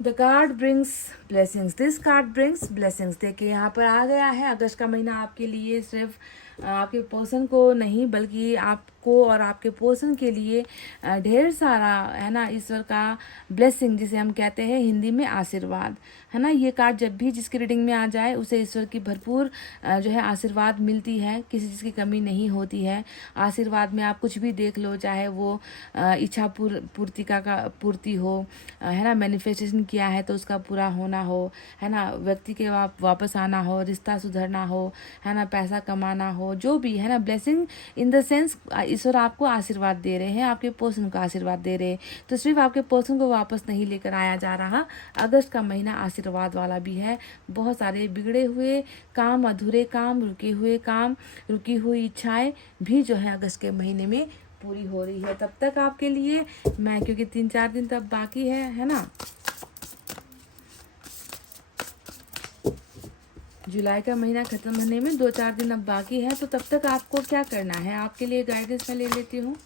The card brings blessings, this card brings blessings. देखिए यहाँ पर आ गया है, अगस्त का महीना आपके लिए सिर्फ आपके पर्सन को नहीं बल्कि आपको और आपके पर्सन के लिए ढेर सारा है ना ईश्वर का ब्लेसिंग, जिसे हम कहते हैं हिंदी में आशीर्वाद, है ना। ये कार्ड जब भी जिसकी रीडिंग में आ जाए उसे ईश्वर की भरपूर जो है आशीर्वाद मिलती है, किसी चीज़ की कमी नहीं होती है। आशीर्वाद में आप कुछ भी देख लो, चाहे वो इच्छा पूर्ति हो, है ना, मैनिफेस्टेशन किया है तो उसका पूरा होना हो, है ना, व्यक्ति के वापस आना हो, रिश्ता सुधरना हो, है ना, पैसा कमाना हो, जो भी है ना, ब्लेसिंग इन द सेंस ईश्वर आपको आशीर्वाद दे रहे हैं, आपके पर्सन को आशीर्वाद दे रहे हैं। तो सिर्फ आपके पर्सन को वापस नहीं लेकर आया जा रहा, अगस्त का महीना आशीर्वाद वाला भी है। बहुत सारे बिगड़े हुए काम, अधूरे काम, रुके हुए काम, रुकी हुई इच्छाएं भी जो है अगस्त के महीने में पूरी हो रही है। तब तक आपके लिए मैं, क्योंकि 3-4 दिन तब बाकी है ना, जुलाई का महीना खत्म होने में 2-4 दिन अब बाकी है, तो तब तक आपको क्या करना है, आपके लिए गाइडेंस मैं ले लेती हूँ।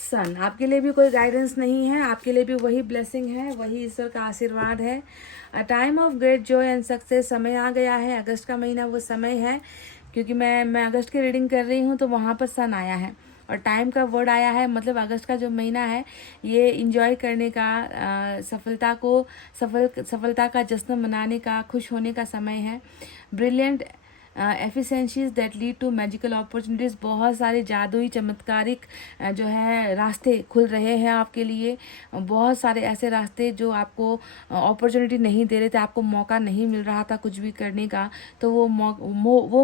सन, आपके लिए भी कोई गाइडेंस नहीं है, आपके लिए भी वही ब्लेसिंग है, वही ईश्वर का आशीर्वाद है। A time of great Joy and success, समय आ गया है। अगस्त का महीना वो समय है, क्योंकि मैं अगस्त की रीडिंग कर रही हूँ तो वहाँ पर सन आया है और टाइम का वर्ड आया है, मतलब अगस्त का जो महीना है ये इंजॉय करने का, सफलता का जश्न मनाने का, खुश होने का समय है। Brilliant efficiencies that lead to magical opportunities, बहुत सारे जादुई चमत्कारिक जो है रास्ते खुल रहे हैं आपके लिए। बहुत सारे ऐसे रास्ते जो आपको अपॉर्चुनिटी नहीं दे रहे थे, आपको मौका नहीं मिल रहा था कुछ भी करने का, तो वो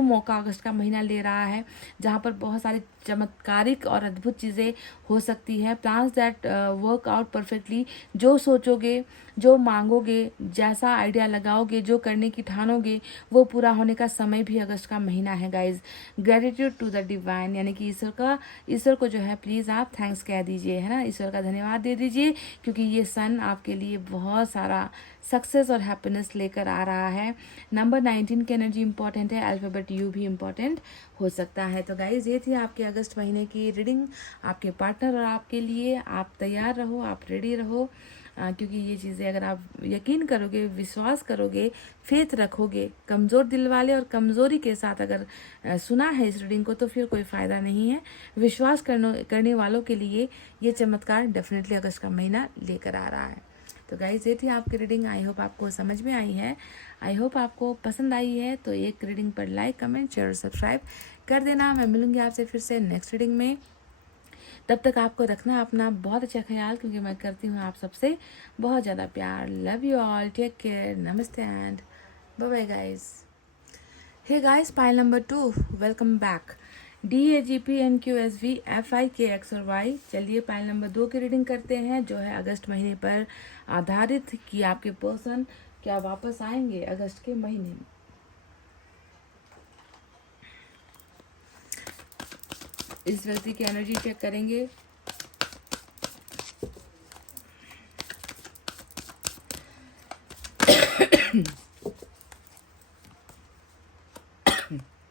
मौका अगस्त का महीना ले रहा है, जहाँ पर बहुत सारी चमत्कारिक और अद्भुत चीज़ें हो सकती हैं। Plans that work out perfectly, जो सोचोगे, जो मांगोगे, जैसा आइडिया लगाओगे, जो करने की ठानोगे, वो पूरा होने का समय भी अगस्त का महीना है guys. Gratitude to the divine, यानी कि ईश्वर को जो है प्लीज़ आप थैंक्स कह दीजिए, है ना, ईश्वर का धन्यवाद दे दीजिए, क्योंकि ये सन आपके लिए बहुत सारा सक्सेस और हैप्पीनेस लेकर आ रहा है। नंबर 19 की एनर्जी इंपॉर्टेंट है, अल्फ़ाबेट यू भी इम्पॉर्टेंट हो सकता है। तो गाइज ये थी आपके अगस्त महीने की रीडिंग आपके पार्टनर और आपके लिए। आप तैयार रहो, आप रेडी रहो, क्योंकि ये चीज़ें अगर आप यकीन करोगे, विश्वास करोगे, फेथ रखोगे, कमज़ोर दिल वाले और कमज़ोरी के साथ अगर सुना है इस रीडिंग को, तो फिर कोई फ़ायदा नहीं है। विश्वास करने वालों के लिए ये चमत्कार डेफिनेटली अगस्त का महीना लेकर आ रहा है। तो गाइज ये थी आपकी रीडिंग, आई होप आपको समझ में आई है, आई होप आपको पसंद आई है। तो एक रीडिंग पर लाइक, कमेंट, शेयर, सब्सक्राइब कर देना। मैं मिलूंगी आपसे फिर से नेक्स्ट रीडिंग में। तब तक आपको रखना अपना बहुत अच्छा ख्याल, क्योंकि मैं करती हूँ आप सबसे बहुत ज़्यादा प्यार। Love you all, take care, नमस्ते and bye bye guys. Hey guys, pile number 2, welcome back. DAGPNQSVFIKX और Y। चलिए पाइल नंबर 2 की रीडिंग करते हैं, जो है अगस्त महीने पर आधारित कि आपके पर्सन क्या वापस आएंगे अगस्त के महीने में। इस व्यक्ति की एनर्जी चेक करेंगे।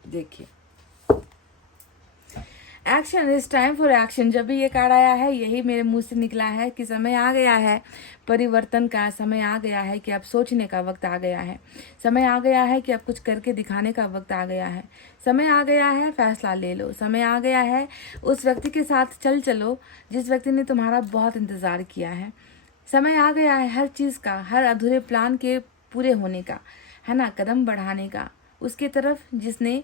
देखिए, action, is time for action. जब भी ये कार्ड आया है यही मेरे मुंह से निकला है कि समय आ गया है परिवर्तन का, समय आ गया है कि अब सोचने का वक्त आ गया है, समय आ गया है कि अब कुछ करके दिखाने का वक्त आ गया है, समय आ गया है फैसला ले लो, समय आ गया है उस व्यक्ति के साथ चलो जिस व्यक्ति ने तुम्हारा बहुत इंतज़ार किया है। समय आ गया है हर चीज़ का, हर अधूरे प्लान के पूरे होने का, है ना, कदम बढ़ाने का उसके तरफ जिसने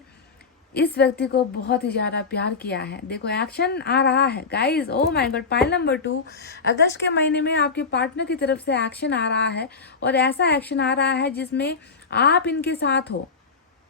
इस व्यक्ति को बहुत ही ज़्यादा प्यार किया है। देखो एक्शन आ रहा है guys. Oh my God, pile number 2, अगस्त के महीने में आपके पार्टनर की तरफ से एक्शन आ रहा है और ऐसा एक्शन आ रहा है जिसमें आप इनके साथ हो,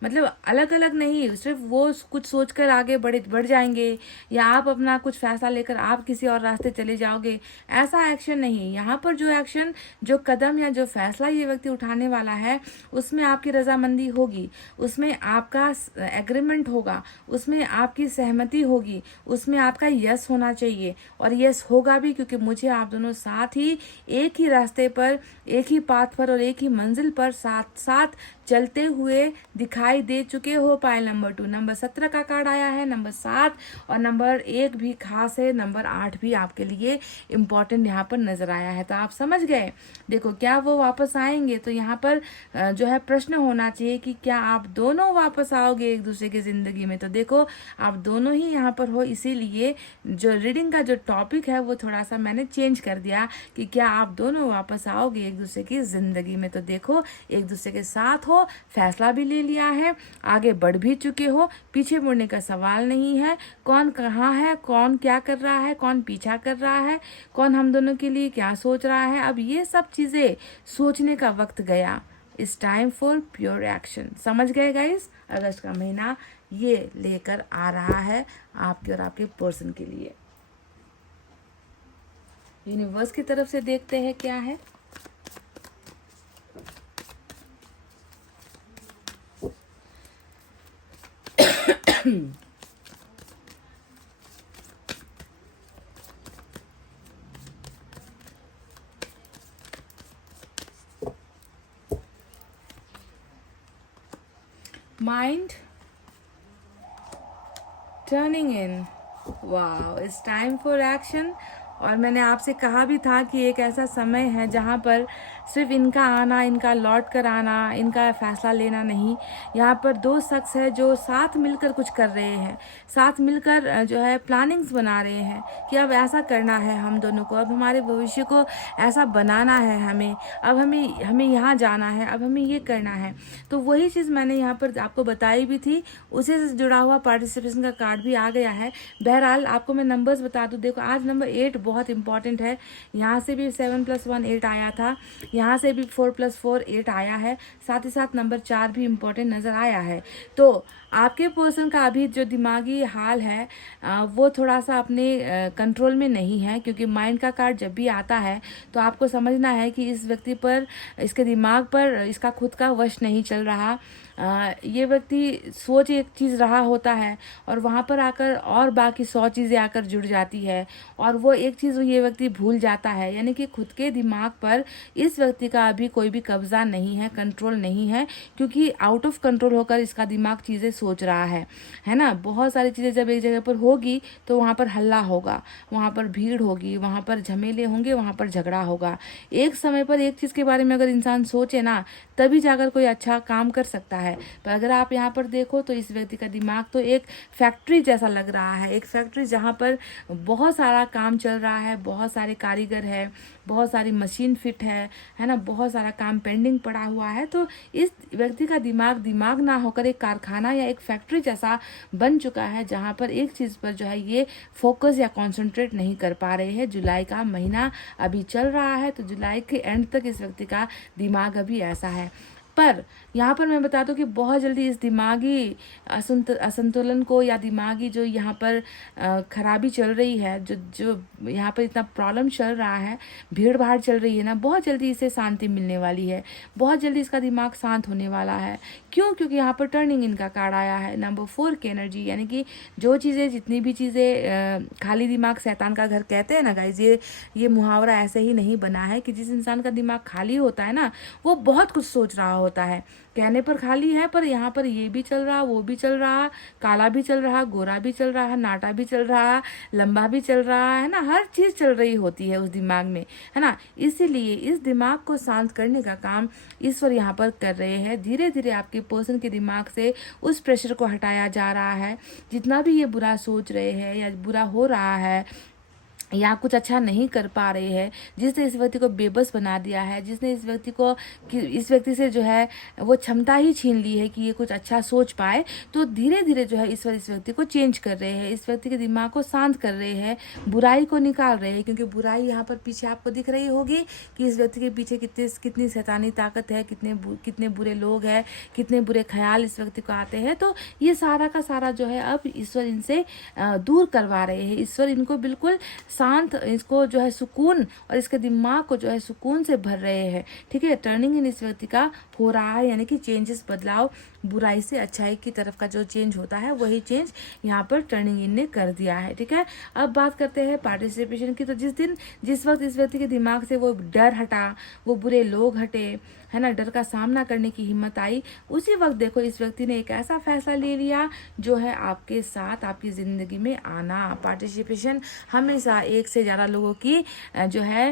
मतलब अलग अलग नहीं, सिर्फ वो कुछ सोचकर आगे बढ़ जाएंगे या आप अपना कुछ फैसला लेकर आप किसी और रास्ते चले जाओगे, ऐसा एक्शन नहीं। यहाँ पर जो एक्शन, जो कदम या जो फैसला ये व्यक्ति उठाने वाला है उसमें आपकी रजामंदी होगी, उसमें आपका एग्रीमेंट होगा, उसमें आपकी सहमति होगी, उसमें आपका यस होना चाहिए और यस होगा भी, क्योंकि मुझे आप दोनों साथ ही एक ही रास्ते पर, एक ही पाथ पर और एक ही मंजिल पर साथ साथ चलते हुए दिखाई दे चुके हो। पाइल नंबर 2, नंबर 17 का कार्ड आया है, नंबर 7 और नंबर 1 भी खास है, नंबर 8 भी आपके लिए इम्पोर्टेंट यहाँ पर नजर आया है। तो आप समझ गए। देखो क्या वो वापस आएंगे, तो यहाँ पर जो है प्रश्न होना चाहिए कि क्या आप दोनों वापस आओगे एक दूसरे की जिंदगी में। तो देखो आप दोनों ही यहाँ पर हो, इसीलिए जो रीडिंग का जो टॉपिक है वो थोड़ा सा मैंने चेंज कर दिया कि क्या आप दोनों वापस आओगे एक दूसरे की जिंदगी में। तो देखो एक दूसरे के साथ हो, फैसला भी ले लिया है, आगे बढ़ भी चुके हो, पीछे मुड़ने का सवाल नहीं है। कौन कहाँ है, कौन क्या कर रहा है, कौन पीछा कर रहा है, कौन हम दोनों के लिए क्या सोच रहा है, अब ये सब चीजें सोचने का वक्त गया। It's time for pure action. समझ गए गाइस, अगस्त का महीना ये लेकर आ रहा है आपके और आपके पर्सन के लिए। यूनिवर्स की तरफ से देखते हैं क्या है। Mind turning in, wow, it's time for action. और मैंने आपसे कहा भी था कि एक ऐसा समय है जहाँ पर सिर्फ इनका आना, इनका लौट कर आना, इनका फैसला लेना नहीं, यहाँ पर दो शख्स है जो साथ मिलकर कुछ कर रहे हैं, साथ मिलकर जो है प्लानिंग्स बना रहे हैं कि अब ऐसा करना है हम दोनों को, अब हमारे भविष्य को ऐसा बनाना है हमें, अब हमें यहाँ जाना है, अब हमें ये करना है। तो वही चीज़ मैंने यहाँ पर आपको बताई भी थी, उसी से जुड़ा हुआ पार्टिसिपेशन का कार्ड भी आ गया है। बहरहाल आपको मैं नंबर्स बता दूँ। देखो आज नंबर 8 बहुत इंपॉर्टेंट है, यहाँ से भी 7 + 1 8 आया था, यहाँ से भी 4 + 4 8 आया है, साथ ही साथ नंबर 4 भी इम्पोर्टेंट नज़र आया है। तो आपके पर्सन का अभी जो दिमागी हाल है वो थोड़ा सा अपने कंट्रोल में नहीं है, क्योंकि माइंड का कार्ड जब भी आता है तो आपको समझना है कि इस व्यक्ति पर, इसके दिमाग पर इसका खुद का वश नहीं चल रहा। ये व्यक्ति सोच एक चीज़ रहा होता है और वहाँ पर आकर और बाकी 100 चीज़ें आकर जुड़ जाती है और वो एक चीज़ ये व्यक्ति भूल जाता है, यानी कि खुद के दिमाग पर इस व्यक्ति का अभी कोई भी कब्जा नहीं है, कंट्रोल नहीं है, क्योंकि आउट ऑफ कंट्रोल होकर इसका दिमाग चीज़ें सोच रहा है ना। बहुत सारी चीज़ें जब एक जगह पर होगी तो वहाँ पर हल्ला होगा, वहाँ पर भीड़ होगी, वहाँ पर झमेले होंगे, वहाँ पर झगड़ा होगा। एक समय पर एक चीज़ के बारे में अगर इंसान सोचे ना, तभी जाकर कोई अच्छा काम कर सकता है। पर अगर आप यहाँ पर देखो तो इस व्यक्ति का दिमाग तो एक फैक्ट्री जैसा लग रहा है, एक फैक्ट्री जहाँ पर बहुत सारा काम चल रहा है, बहुत सारे कारीगर है, बहुत सारी मशीन फिट है ना, बहुत सारा काम पेंडिंग पड़ा हुआ है। तो इस व्यक्ति का दिमाग ना होकर एक कारखाना या एक फैक्ट्री जैसा बन चुका है, जहाँ पर एक चीज़ पर जो है ये फोकस या कॉन्सेंट्रेट नहीं कर पा रहे हैं। जुलाई का महीना अभी चल रहा है, तो जुलाई के एंड तक इस व्यक्ति का दिमाग अभी ऐसा है। पर यहाँ पर मैं बता दूँ कि बहुत जल्दी इस दिमागी असंतुलन को या दिमागी जो यहाँ पर खराबी चल रही है, जो यहाँ पर इतना प्रॉब्लम चल रहा है, भीड़ भाड़ चल रही है ना, बहुत जल्दी इसे शांति मिलने वाली है, बहुत जल्दी इसका दिमाग शांत होने वाला है। क्यों? क्योंकि यहाँ पर टर्निंग इनका कार्ड आया है, नंबर 4 की एनर्जी, यानी कि जो चीज़ें, जितनी भी चीज़ें, खाली दिमाग शैतान का घर कहते हैं ना गाइज, ये मुहावरा ऐसे ही नहीं बना है कि जिस इंसान का दिमाग खाली होता है ना, वो बहुत कुछ सोच रहा होता होता है। कहने पर खाली है, पर यहाँ पर ये भी चल रहा, वो भी चल रहा, काला भी चल रहा, गोरा भी चल रहा, नाटा भी चल रहा, लंबा भी चल रहा है ना, हर चीज चल रही होती है उस दिमाग में, है ना। इसीलिए इस दिमाग को शांत करने का काम ईश्वर यहाँ पर कर रहे हैं। धीरे धीरे आपके पर्सन के दिमाग से उस प्रेशर को हटाया जा रहा है। जितना भी ये बुरा सोच रहे हैं या बुरा हो रहा है या कुछ अच्छा नहीं कर पा रहे हैं, जिसने इस व्यक्ति को बेबस बना दिया है, जिसने इस व्यक्ति को इस व्यक्ति से जो है वो क्षमता ही छीन ली है कि ये कुछ अच्छा सोच पाए, तो धीरे धीरे जो है ईश्वर इस व्यक्ति को चेंज कर रहे हैं, इस व्यक्ति के दिमाग को शांत कर रहे हैं, बुराई को निकाल रहे हैं। क्योंकि बुराई यहाँ पर पीछे आपको दिख रही होगी कि इस व्यक्ति के पीछे कितनी शैतानी ताकत है, कितने बुरे लोग हैं, कितने बुरे ख्याल इस व्यक्ति को आते हैं। तो ये सारा का सारा जो है अब ईश्वर इनसे दूर करवा रहे हैं। ईश्वर इनको बिल्कुल शांत, इसको जो है सुकून, और इसके दिमाग को जो है सुकून से भर रहे हैं। ठीक है, टर्निंग इन इस व्यक्ति का हो रहा है, यानी कि चेंजेस, बदलाव, बुराई से अच्छाई की तरफ का जो चेंज होता है वही चेंज यहाँ पर टर्निंग इन ने कर दिया है। ठीक है, अब बात करते हैं पार्टिसिपेशन की। तो जिस वक्त इस व्यक्ति के दिमाग से वो डर हटा, वो बुरे लोग हटे, है ना, डर का सामना करने की हिम्मत आई, उसी वक्त देखो इस व्यक्ति ने एक ऐसा फैसला ले लिया जो है आपके साथ आपकी जिंदगी में आना। पार्टिसिपेशन हमेशा एक से ज़्यादा लोगों की जो है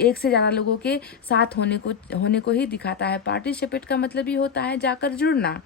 एक से ज़्यादा लोगों के साथ होने को ही दिखाता है। पार्टिसिपेट का मतलब ही होता है जाकर जुड़ना,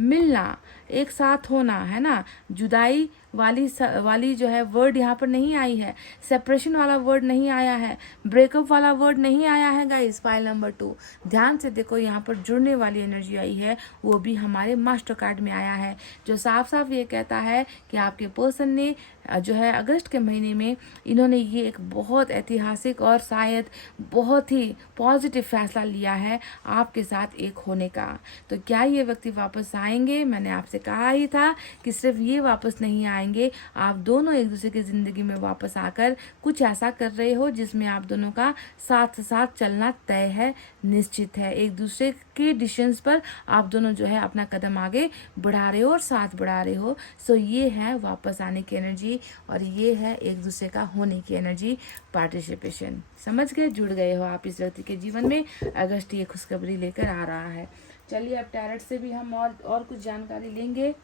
मिलना, एक साथ होना, है ना। जुदाई वाली जो है वर्ड यहाँ पर नहीं आई है, सेपरेशन वाला वर्ड नहीं आया है, ब्रेकअप वाला वर्ड नहीं आया है गाइस। फाइल नंबर 2 ध्यान से देखो, यहाँ पर जुड़ने वाली एनर्जी आई है, वो भी हमारे मास्टर कार्ड में आया है, जो साफ साफ ये कहता है कि आपके पर्सन ने जो है अगस्त के महीने में इन्होंने ये एक बहुत ऐतिहासिक और शायद बहुत ही पॉजिटिव फैसला लिया है आपके साथ एक होने का। तो क्या ये व्यक्ति वापस आएंगे? मैंने आपसे कहा ही था कि सिर्फ ये वापस नहीं आएंगे, आप दोनों एक दूसरे की जिंदगी में वापस आकर कुछ ऐसा कर रहे हो जिसमें आप दोनों का साथ साथ चलना तय है, निश्चित है। एक दूसरे के डिसीजंस पर आप दोनों जो है अपना कदम आगे बढ़ा रहे हो और साथ बढ़ा रहे हो। सो ये है वापस आने की एनर्जी, और ये है एक दूसरे का होने की एनर्जी, पार्टिसिपेशन। समझ गए? जुड़ गए हो आप इस व्यक्ति के जीवन में। अगस्त ये खुशखबरी लेकर आ रहा है। चलिए अब टैरेट से भी हम और कुछ जानकारी लेंगे।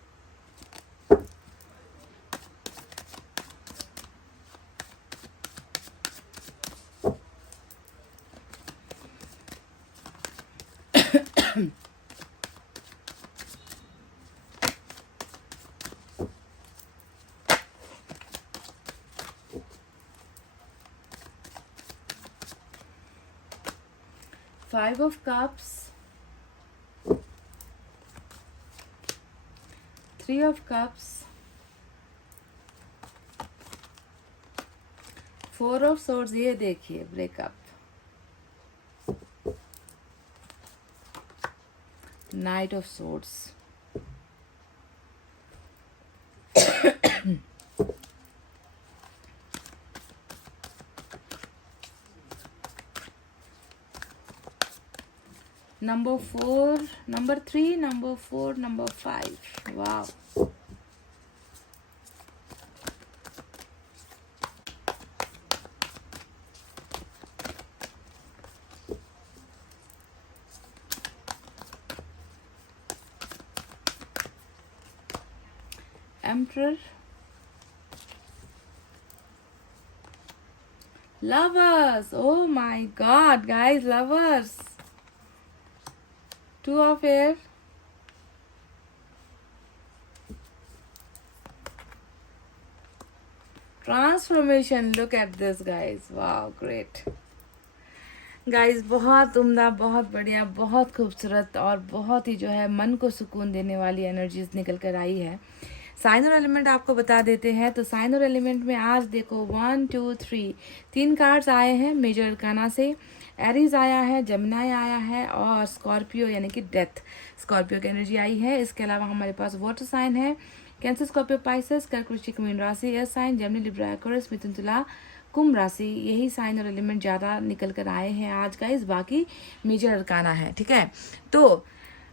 Five of Cups, Three of Cups, Four of Swords, ये देखिए breakup, Knight of Swords, number 4, number 3, number 4, number 5. Wow. Emperor, Lovers. Oh my God, guys, Lovers. Two of air, transformation. Look at this, guys. Wow, great. Guys बहुत उम्दा, बहुत बढ़िया, बहुत खूबसूरत और बहुत ही जो है मन को सुकून देने वाली एनर्जीज निकल कर आई है। साइन और एलिमेंट आपको बता देते हैं। तो साइन और एलिमेंट में आज देखो 1 2 3 3 कार्ड्स आए हैं मेजर अरकाना से। एरीज आया है, जमुनाई आया है और स्कॉर्पियो यानी कि डेथ, स्कॉर्पियो की एनर्जी आई है। इसके अलावा हमारे पास वाटर साइन है, कैंसर, स्कॉर्पियो, पाइसेस, कर्क, वृश्चिक, मीन राशि, air sign, Gemini, Libra, Aquarius, मिथुन, तुला, कुंभ राशि। यही साइन और एलिमेंट ज़्यादा निकल कर आए हैं आज गाइस, बाकी मेजर अरकाना है। ठीक है, तो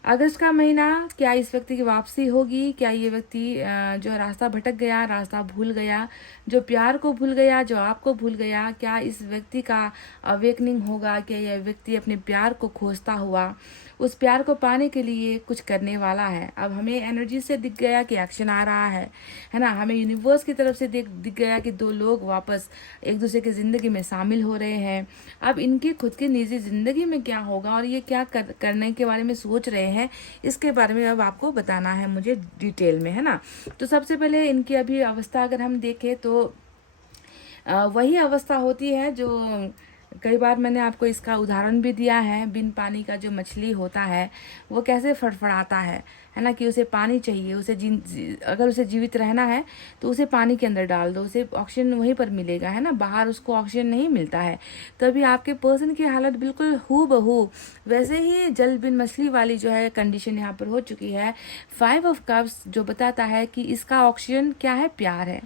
अगस्त का महीना, क्या इस व्यक्ति की वापसी होगी? क्या ये व्यक्ति जो है रास्ता भटक गया, रास्ता भूल गया, जो प्यार को भूल गया, जो आपको भूल गया, क्या इस व्यक्ति का अवेकनिंग होगा? क्या यह व्यक्ति अपने प्यार को खोजता हुआ उस प्यार को पाने के लिए कुछ करने वाला है? अब हमें एनर्जी से दिख गया कि एक्शन आ रहा है ना। हमें यूनिवर्स की तरफ से दिख गया कि दो लोग वापस एक दूसरे की ज़िंदगी में शामिल हो रहे हैं। अब इनकी खुद की निजी ज़िंदगी में क्या होगा और ये क्या करने के बारे में सोच रहे हैं, इसके बारे में अब आपको बताना है मुझे डिटेल में, है ना। तो सबसे पहले इनकी अभी अवस्था अगर हम देखें तो वही अवस्था होती है जो कई बार मैंने आपको इसका उदाहरण भी दिया है। बिन पानी का जो मछली होता है वो कैसे फड़फड़ाता है ना, कि उसे पानी चाहिए, उसे अगर उसे जीवित रहना है तो उसे पानी के अंदर डाल दो, उसे ऑक्सीजन वहीं पर मिलेगा, है ना, बाहर उसको ऑक्सीजन नहीं मिलता है। तभी आपके पर्सन की हालत बिल्कुल हूबहू वैसे ही जल बिन मछली वाली जो है कंडीशन यहाँ पर हो चुकी है। 5 ऑफ कप्स जो बताता है कि इसका ऑक्सीजन क्या है, प्यार है।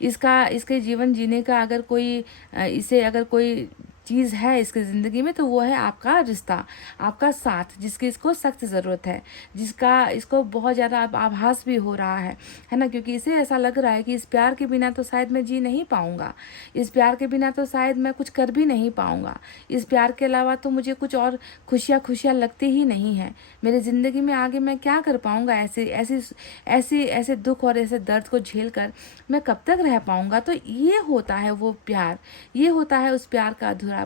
इसके जीवन जीने का अगर कोई इसे अगर कोई चीज़ है इसकी ज़िंदगी में तो वो है आपका रिश्ता, आपका साथ, जिसकी इसको सख्त ज़रूरत है, जिसका इसको बहुत ज़्यादा आभास भी हो रहा है ना, क्योंकि इसे ऐसा लग रहा है कि इस प्यार के बिना तो शायद मैं जी नहीं पाऊँगा, इस प्यार के बिना तो शायद मैं कुछ कर भी नहीं पाऊँगा, इस प्यार के अलावा तो मुझे कुछ और खुशियाँ लगती ही नहीं है मेरी ज़िंदगी में। आगे मैं क्या कर पाऊँगा, ऐसे दुख और ऐसे दर्द को झेल कर मैं कब तक रह पाऊँगा। तो ये होता है वो प्यार, ये होता है उस प्यार का अधूरापन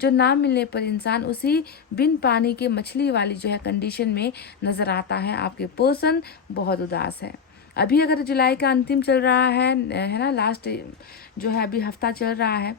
जो ना मिलने पर इंसान उसी बिन पानी के मछली वाली जो है कंडीशन में नजर आता है। आपके पर्सन बहुत उदास है। अभी अगर जुलाई का अंतिम चल रहा है ना, लास्ट जो है अभी हफ्ता चल रहा है,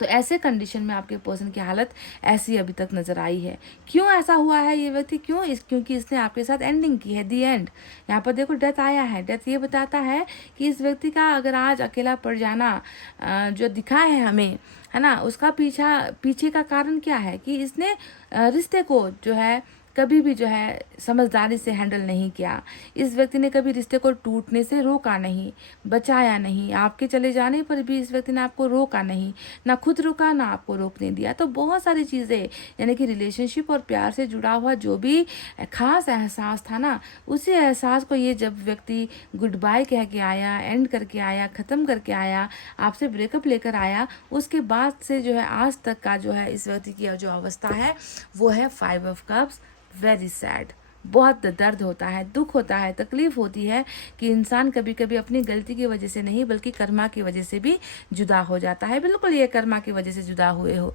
तो ऐसे कंडीशन में आपके पर्सन की हालत ऐसी अभी तक नजर आई है। क्यों ऐसा हुआ है ये व्यक्ति, क्योंकि इसने आपके साथ एंडिंग की है, दी एंड। यहाँ पर देखो डेथ आया है। डेथ ये बताता है कि इस व्यक्ति का अगर आज अकेला पड़ जाना जो दिखा है हमें, है ना, उसका पीछे का कारण क्या है कि इसने रिश्ते को जो है कभी भी जो है समझदारी से हैंडल नहीं किया। इस व्यक्ति ने कभी रिश्ते को टूटने से रोका नहीं, बचाया नहीं। आपके चले जाने पर भी इस व्यक्ति ने आपको रोका नहीं, ना खुद रुका ना आपको रोकने दिया। तो बहुत सारी चीज़ें, यानी कि रिलेशनशिप और प्यार से जुड़ा हुआ जो भी खास एहसास था ना, उसी एहसास को ये जब व्यक्ति गुड बाय कह के आया, एंड करके आया, ख़त्म करके आया, आपसे ब्रेकअप लेकर आया, उसके बाद से जो है आज तक का जो है इस व्यक्ति की जो अवस्था है वो है 5 ऑफ कप्स। वेरी सैड, बहुत दर्द होता है, दुख होता है, तकलीफ होती है कि इंसान कभी कभी अपनी गलती की वजह से नहीं बल्कि कर्मा की वजह से भी जुदा हो जाता है। बिल्कुल ये कर्मा की वजह से जुदा हुए हो।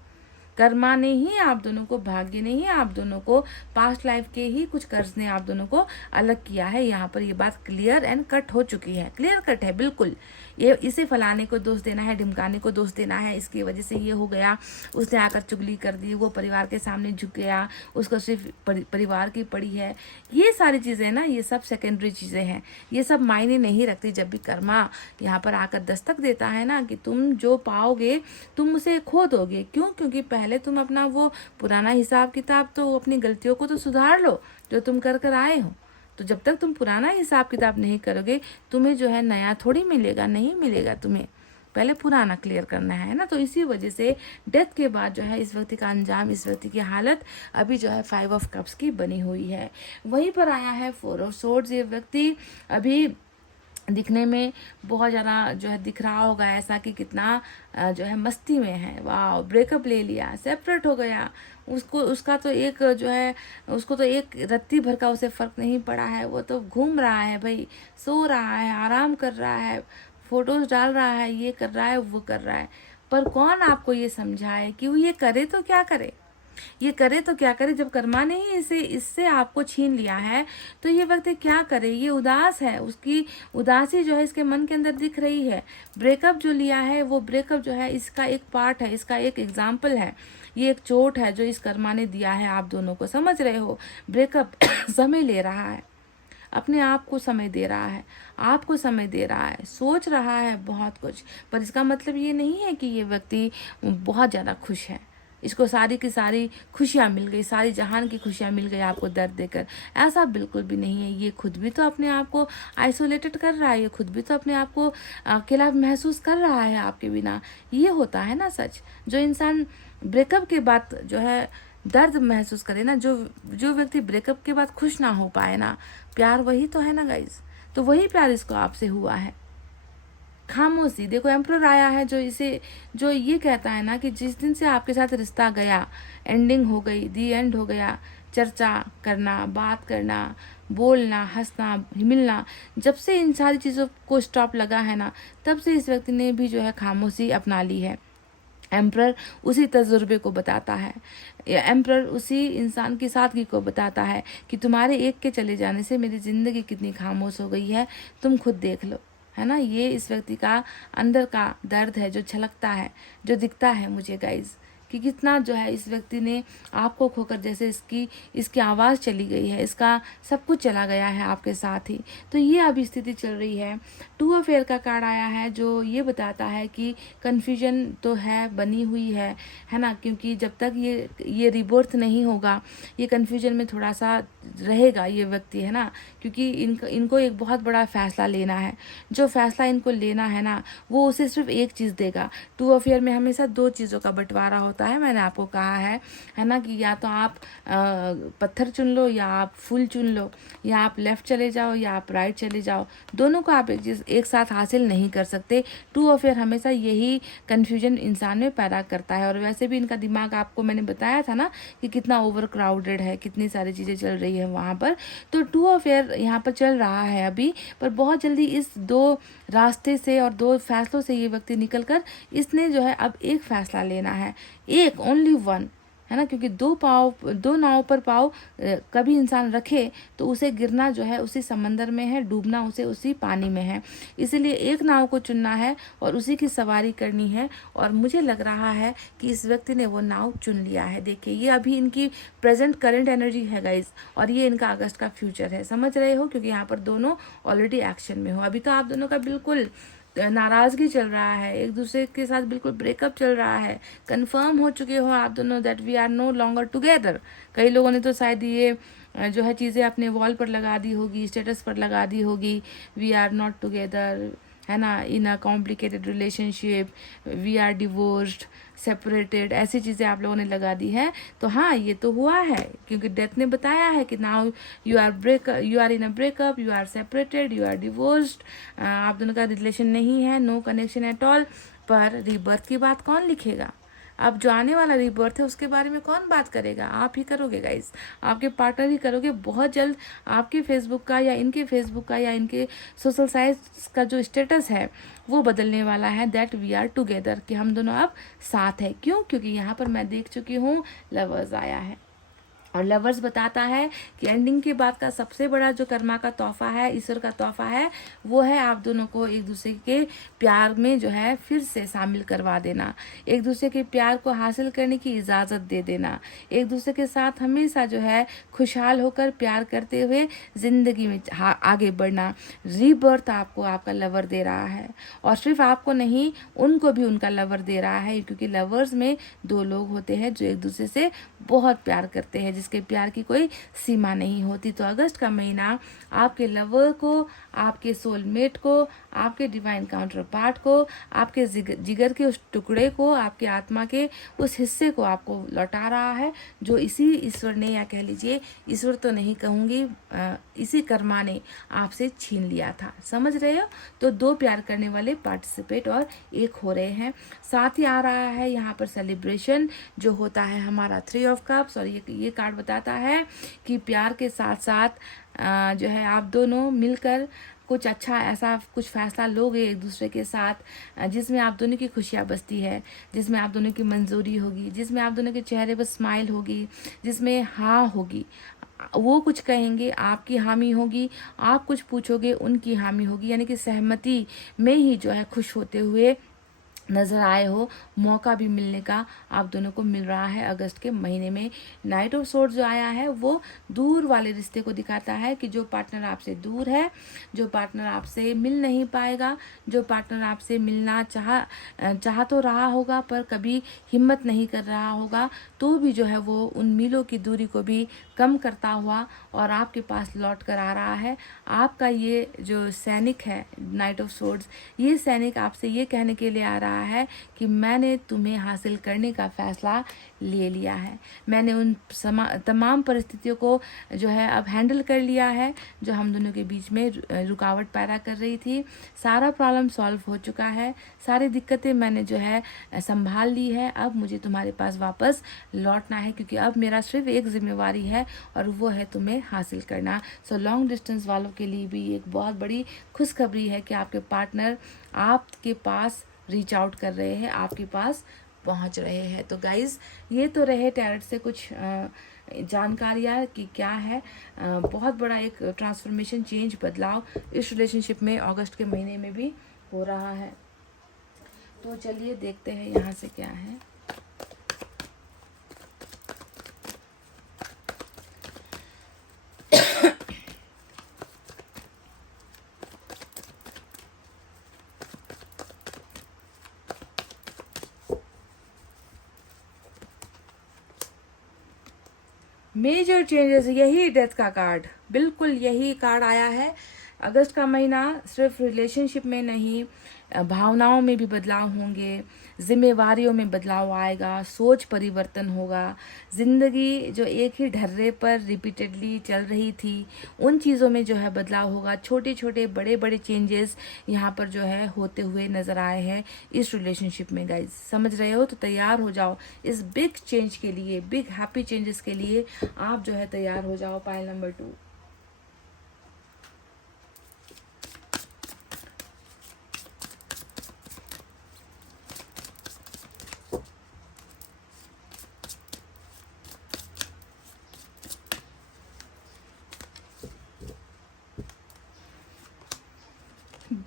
कर्मा ने ही आप दोनों को, भाग्य ने ही आप दोनों को, पास्ट लाइफ के ही कुछ कर्ज ने आप दोनों को अलग किया है। यहाँ पर ये बात क्लियर एंड कट हो चुकी है, क्लियर कट है बिल्कुल। ये इसे फलाने को दोष देना है, ढिमकाने को दोष देना है, इसकी वजह से ये हो गया, उसने आकर चुगली कर दी, वो परिवार के सामने झुक गया, उसको सिर्फ परिवार की पड़ी है। ये सारी चीज़ें ना, ये सब सेकेंडरी चीज़ें हैं, ये सब मायने नहीं रखती। जब भी कर्मा यहाँ पर आकर दस्तक देता है ना कि तुम जो पाओगे तुम उसे खो दोगे। क्यों? क्योंकि पहले तुम अपना वो पुराना हिसाब किताब, तो अपनी गलतियों को तो सुधार लो जो तुम कर आए हो। तो जब तक तुम पुराना हिसाब किताब नहीं करोगे तुम्हें जो है नया थोड़ी मिलेगा, नहीं मिलेगा। तुम्हें पहले पुराना क्लियर करना है ना। तो इसी वजह से डेथ के बाद जो है इस व्यक्ति का अंजाम, इस व्यक्ति की हालत अभी जो है 5 ऑफ कप्स की बनी हुई है। वहीं पर आया है 4 ऑफ सोर्ड्स। ये व्यक्ति अभी दिखने में बहुत ज़्यादा जो है दिख रहा होगा ऐसा कि कितना जो है मस्ती में है। वाह, ब्रेकअप ले लिया, सेपरेट हो गया, उसका तो एक जो है, उसको तो एक रत्ती भर का उसे फ़र्क नहीं पड़ा है। वो तो घूम रहा है भाई, सो रहा है, आराम कर रहा है, फोटोज़ डाल रहा है, ये कर रहा है, वो कर रहा है। पर कौन आपको ये समझाए कि वो ये करे तो क्या करे, ये करे तो क्या करे। जब कर्मा ने ही इससे आपको छीन लिया है तो ये व्यक्ति क्या करे। ये उदास है, उसकी उदासी जो है इसके मन के अंदर दिख रही है। ब्रेकअप जो लिया है वो ब्रेकअप जो है इसका एक पार्ट है, इसका एक एग्जाम्पल है, ये एक चोट है जो इस कर्मा ने दिया है आप दोनों को। समझ रहे हो? ब्रेकअप समय ले रहा है, अपने आप को समय दे रहा है, आपको समय दे रहा है, सोच रहा है बहुत कुछ। पर इसका मतलब ये नहीं है कि ये व्यक्ति बहुत ज़्यादा खुश है, इसको सारी की सारी खुशियाँ मिल गई, सारी जहान की खुशियाँ मिल गई आपको दर्द देकर। ऐसा बिल्कुल भी नहीं है। ये खुद भी तो अपने आप को आइसोलेटेड कर रहा है, ये खुद भी तो अपने आप को अकेला महसूस कर रहा है आपके बिना। ये होता है ना सच। जो इंसान ब्रेकअप के बाद जो है दर्द महसूस करे ना, जो जो व्यक्ति ब्रेकअप के बाद खुश ना हो पाए ना, प्यार वही तो है ना गाइज। तो वही प्यार इसको आपसे हुआ है। खामोशी, देखो एम्परर आया है जो ये कहता है ना कि जिस दिन से आपके साथ रिश्ता गया, एंडिंग हो गई, दी एंड हो गया, चर्चा करना, बात करना, बोलना, हंसना, मिलना, जब से इन सारी चीज़ों को स्टॉप लगा है ना, तब से इस व्यक्ति ने भी जो है खामोशी अपना ली है। एम्परर उसी तजुर्बे को बताता है, एम्परर उसी इंसान की सादगी को बताता है कि तुम्हारे एक के चले जाने से मेरी ज़िंदगी कितनी खामोश हो गई है, तुम खुद देख लो, है ना। ये इस व्यक्ति का अंदर का दर्द है जो छलकता है, जो दिखता है मुझे गाइज, कि कितना जो है इस व्यक्ति ने आपको खोकर, जैसे इसकी आवाज़ चली गई है, इसका सब कुछ चला गया है आपके साथ ही। तो ये अभी स्थिति चल रही है। 2 ऑफ एयर का कार्ड आया है जो ये बताता है कि कन्फ्यूजन तो है, बनी हुई है ना, क्योंकि जब तक ये रिबर्थ नहीं होगा, ये कन्फ्यूजन में थोड़ा सा रहेगा ये व्यक्ति, है ना, क्योंकि इनको एक बहुत बड़ा फैसला लेना है। जो फैसला इनको लेना है ना, वो उसे सिर्फ एक चीज़ देगा। 2 ऑफ एयर में हमेशा 2 चीज़ों का बंटवारा होता है, मैंने आपको कहा है ना, कि या तो आप पत्थर चुन लो, या आप फूल चुन लो, या आप लेफ्ट चले जाओ, या आप राइट चले जाओ। दोनों को आप एक साथ हासिल नहीं कर सकते। 2 ऑफ एयर हमेशा यही कन्फ्यूजन इंसान में पैदा करता है। और वैसे भी इनका दिमाग, आपको मैंने बताया था ना कि कितना ओवर क्राउडेड है, कितनी सारी चीज़ें चल रही है वहाँ पर। तो 2 ऑफ एयर यहाँ पर चल रहा है अभी, पर बहुत जल्दी इस 2 रास्ते से और 2 फैसलों से ये व्यक्ति निकलकर इसने जो है अब एक फैसला लेना है, एक, ओनली वन, है ना, क्योंकि 2 नाव पर पाँव कभी इंसान रखे तो उसे गिरना जो है उसी समंदर में है, डूबना उसे उसी पानी में है। इसीलिए एक नाव को चुनना है और उसी की सवारी करनी है। और मुझे लग रहा है कि इस व्यक्ति ने वो नाव चुन लिया है। देखिए, ये अभी इनकी प्रेजेंट करंट एनर्जी है गाइज, और ये इनका अगस्त का फ्यूचर है, समझ रहे हो, क्योंकि यहाँ पर दोनों ऑलरेडी एक्शन में हो। अभी तो आप दोनों का बिल्कुल नाराज़गी चल रहा है, एक दूसरे के साथ बिल्कुल ब्रेकअप चल रहा है, कंफर्म हो चुके हो आप दोनों that we are no longer together. कई लोगों ने तो शायद ये जो है चीज़ें अपने वॉल पर लगा दी होगी, स्टेटस पर लगा दी होगी, वी आर नॉट टुगेदर, है ना, in a complicated relationship, we are divorced, separated, ऐसी चीज़ें आप लोगों ने लगा दी है। तो हाँ, ये तो हुआ है, क्योंकि डेथ ने बताया है कि now you are in a breakup, you are separated, you are divorced, आप दोनों का रिलेशन नहीं है, नो कनेक्शन एट ऑल। पर रीबर्थ की बात कौन लिखेगा? अब जो आने वाला रीबर्थ है उसके बारे में कौन बात करेगा? आप ही करोगे गाइस, आपके पार्टनर ही करोगे। बहुत जल्द आपके फेसबुक का या इनके फेसबुक का या इनके सोशल साइट्स का जो स्टेटस है वो बदलने वाला है, दैट वी आर टुगेदर, कि हम दोनों अब साथ हैं। क्यों? क्योंकि यहाँ पर मैं देख चुकी हूँ लवर्स आया है, और लवर्स बताता है कि एंडिंग के बाद का सबसे बड़ा जो कर्मा का तोहफा है, ईश्वर का तोहफा है, वो है आप दोनों को एक दूसरे के प्यार में जो है फिर से शामिल करवा देना, एक दूसरे के प्यार को हासिल करने की इजाज़त दे देना, एक दूसरे के साथ हमेशा जो है खुशहाल होकर प्यार करते हुए ज़िंदगी में आगे बढ़ना। रीबर्थ आपको आपका लवर दे रहा है, और सिर्फ आपको नहीं, उनको भी उनका लवर दे रहा है, क्योंकि लवर्स में 2 लोग होते हैं जो एक दूसरे से बहुत प्यार करते हैं, जिसके प्यार की कोई सीमा नहीं होती। तो अगस्त का महीना आपके लवर को, आपके सोलमेट को, आपके डिवाइन काउंटर पार्ट को, आपके जिगर के उस टुकड़े को, आपके आत्मा के उस हिस्से को आपको लौटा रहा है, जो इसी ईश्वर ने, या कह लीजिए ईश्वर तो नहीं कहूँगी, इसी कर्मा ने आपसे छीन लिया था। समझ रहे हो? तो 2 प्यार करने वाले पार्टिसिपेट और एक हो रहे हैं। साथ ही आ रहा है यहाँ पर सेलिब्रेशन जो होता है हमारा 3 ऑफ कप्स, और ये कार्ड बताता है कि प्यार के साथ साथ जो है आप दोनों मिलकर कुछ अच्छा ऐसा कुछ फैसला लोगे एक दूसरे के साथ, जिसमें आप दोनों की खुशियाँ बसती है, जिसमें आप दोनों की मंजूरी होगी, जिसमें आप दोनों के चेहरे पर स्माइल होगी, जिसमें हाँ होगी। वो कुछ कहेंगे, आपकी हामी होगी, आप कुछ पूछोगे, उनकी हामी होगी, यानी कि सहमति में ही जो है खुश होते हुए नज़र आए हो। मौका भी मिलने का आप दोनों को मिल रहा है अगस्त के महीने में। नाइट ऑफ सोर्ड्स जो आया है वो दूर वाले रिश्ते को दिखाता है, कि जो पार्टनर आपसे दूर है, जो पार्टनर आपसे मिल नहीं पाएगा, जो पार्टनर आपसे मिलना चाह तो रहा होगा पर कभी हिम्मत नहीं कर रहा होगा, तो भी जो है वो उन मीलों की दूरी को भी कम करता हुआ और आपके पास लौट कर आ रहा है। आपका ये जो सैनिक है नाइट ऑफ सोर्ड्स, ये सैनिक आपसे ये कहने के लिए आ रहा रहा है कि मैंने तुम्हें हासिल करने का फैसला ले लिया है। मैंने उन तमाम परिस्थितियों को जो है अब हैंडल कर लिया है जो हम दोनों के बीच में रुकावट पैदा कर रही थी। सारा प्रॉब्लम सॉल्व हो चुका है, सारी दिक्कतें मैंने जो है संभाल ली है। अब मुझे तुम्हारे पास वापस लौटना है, क्योंकि अब मेरा सिर्फ एक जिम्मेवारी है और वो है तुम्हें हासिल करना। सो लॉन्ग डिस्टेंस वालों के लिए भी एक बहुत बड़ी खुशखबरी है कि आपके पार्टनर आपके पास रीच आउट कर रहे हैं, आपके पास पहुंच रहे हैं। तो गाइज, ये तो रहे टैरेट से कुछ जानकारियाँ कि क्या है। बहुत बड़ा एक ट्रांसफॉर्मेशन, चेंज, बदलाव इस रिलेशनशिप में अगस्त के महीने में भी हो रहा है। तो चलिए देखते हैं यहाँ से क्या है। मेजर चेंजेस, यही डेथ का कार्ड, बिल्कुल यही कार्ड आया है। अगस्त का महीना सिर्फ रिलेशनशिप में नहीं, भावनाओं में भी बदलाव होंगे, जिम्मेवारियों में बदलाव आएगा, सोच परिवर्तन होगा। ज़िंदगी जो एक ही ढर्रे पर रिपीटेडली चल रही थी, उन चीज़ों में जो है बदलाव होगा। छोटे छोटे बड़े बड़े चेंजेस यहाँ पर जो है होते हुए नज़र आए हैं इस रिलेशनशिप में। गाइज, समझ रहे हो? तो तैयार हो जाओ इस बिग चेंज के लिए, बिग हैप्पी चेंजेस के लिए आप जो है तैयार हो जाओ। Pile number 2।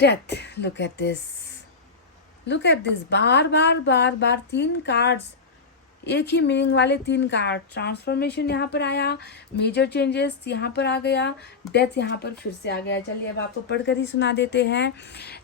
Death, look at this, look at this. Bar bar bar bar 3 cards, एक ही मीनिंग वाले 3 कार्ड। ट्रांसफॉर्मेशन यहाँ पर आया, मेजर चेंजेस यहाँ पर आ गया, डेथ यहाँ पर फिर से आ गया। चलिए अब आपको पढ़कर ही सुना देते हैं।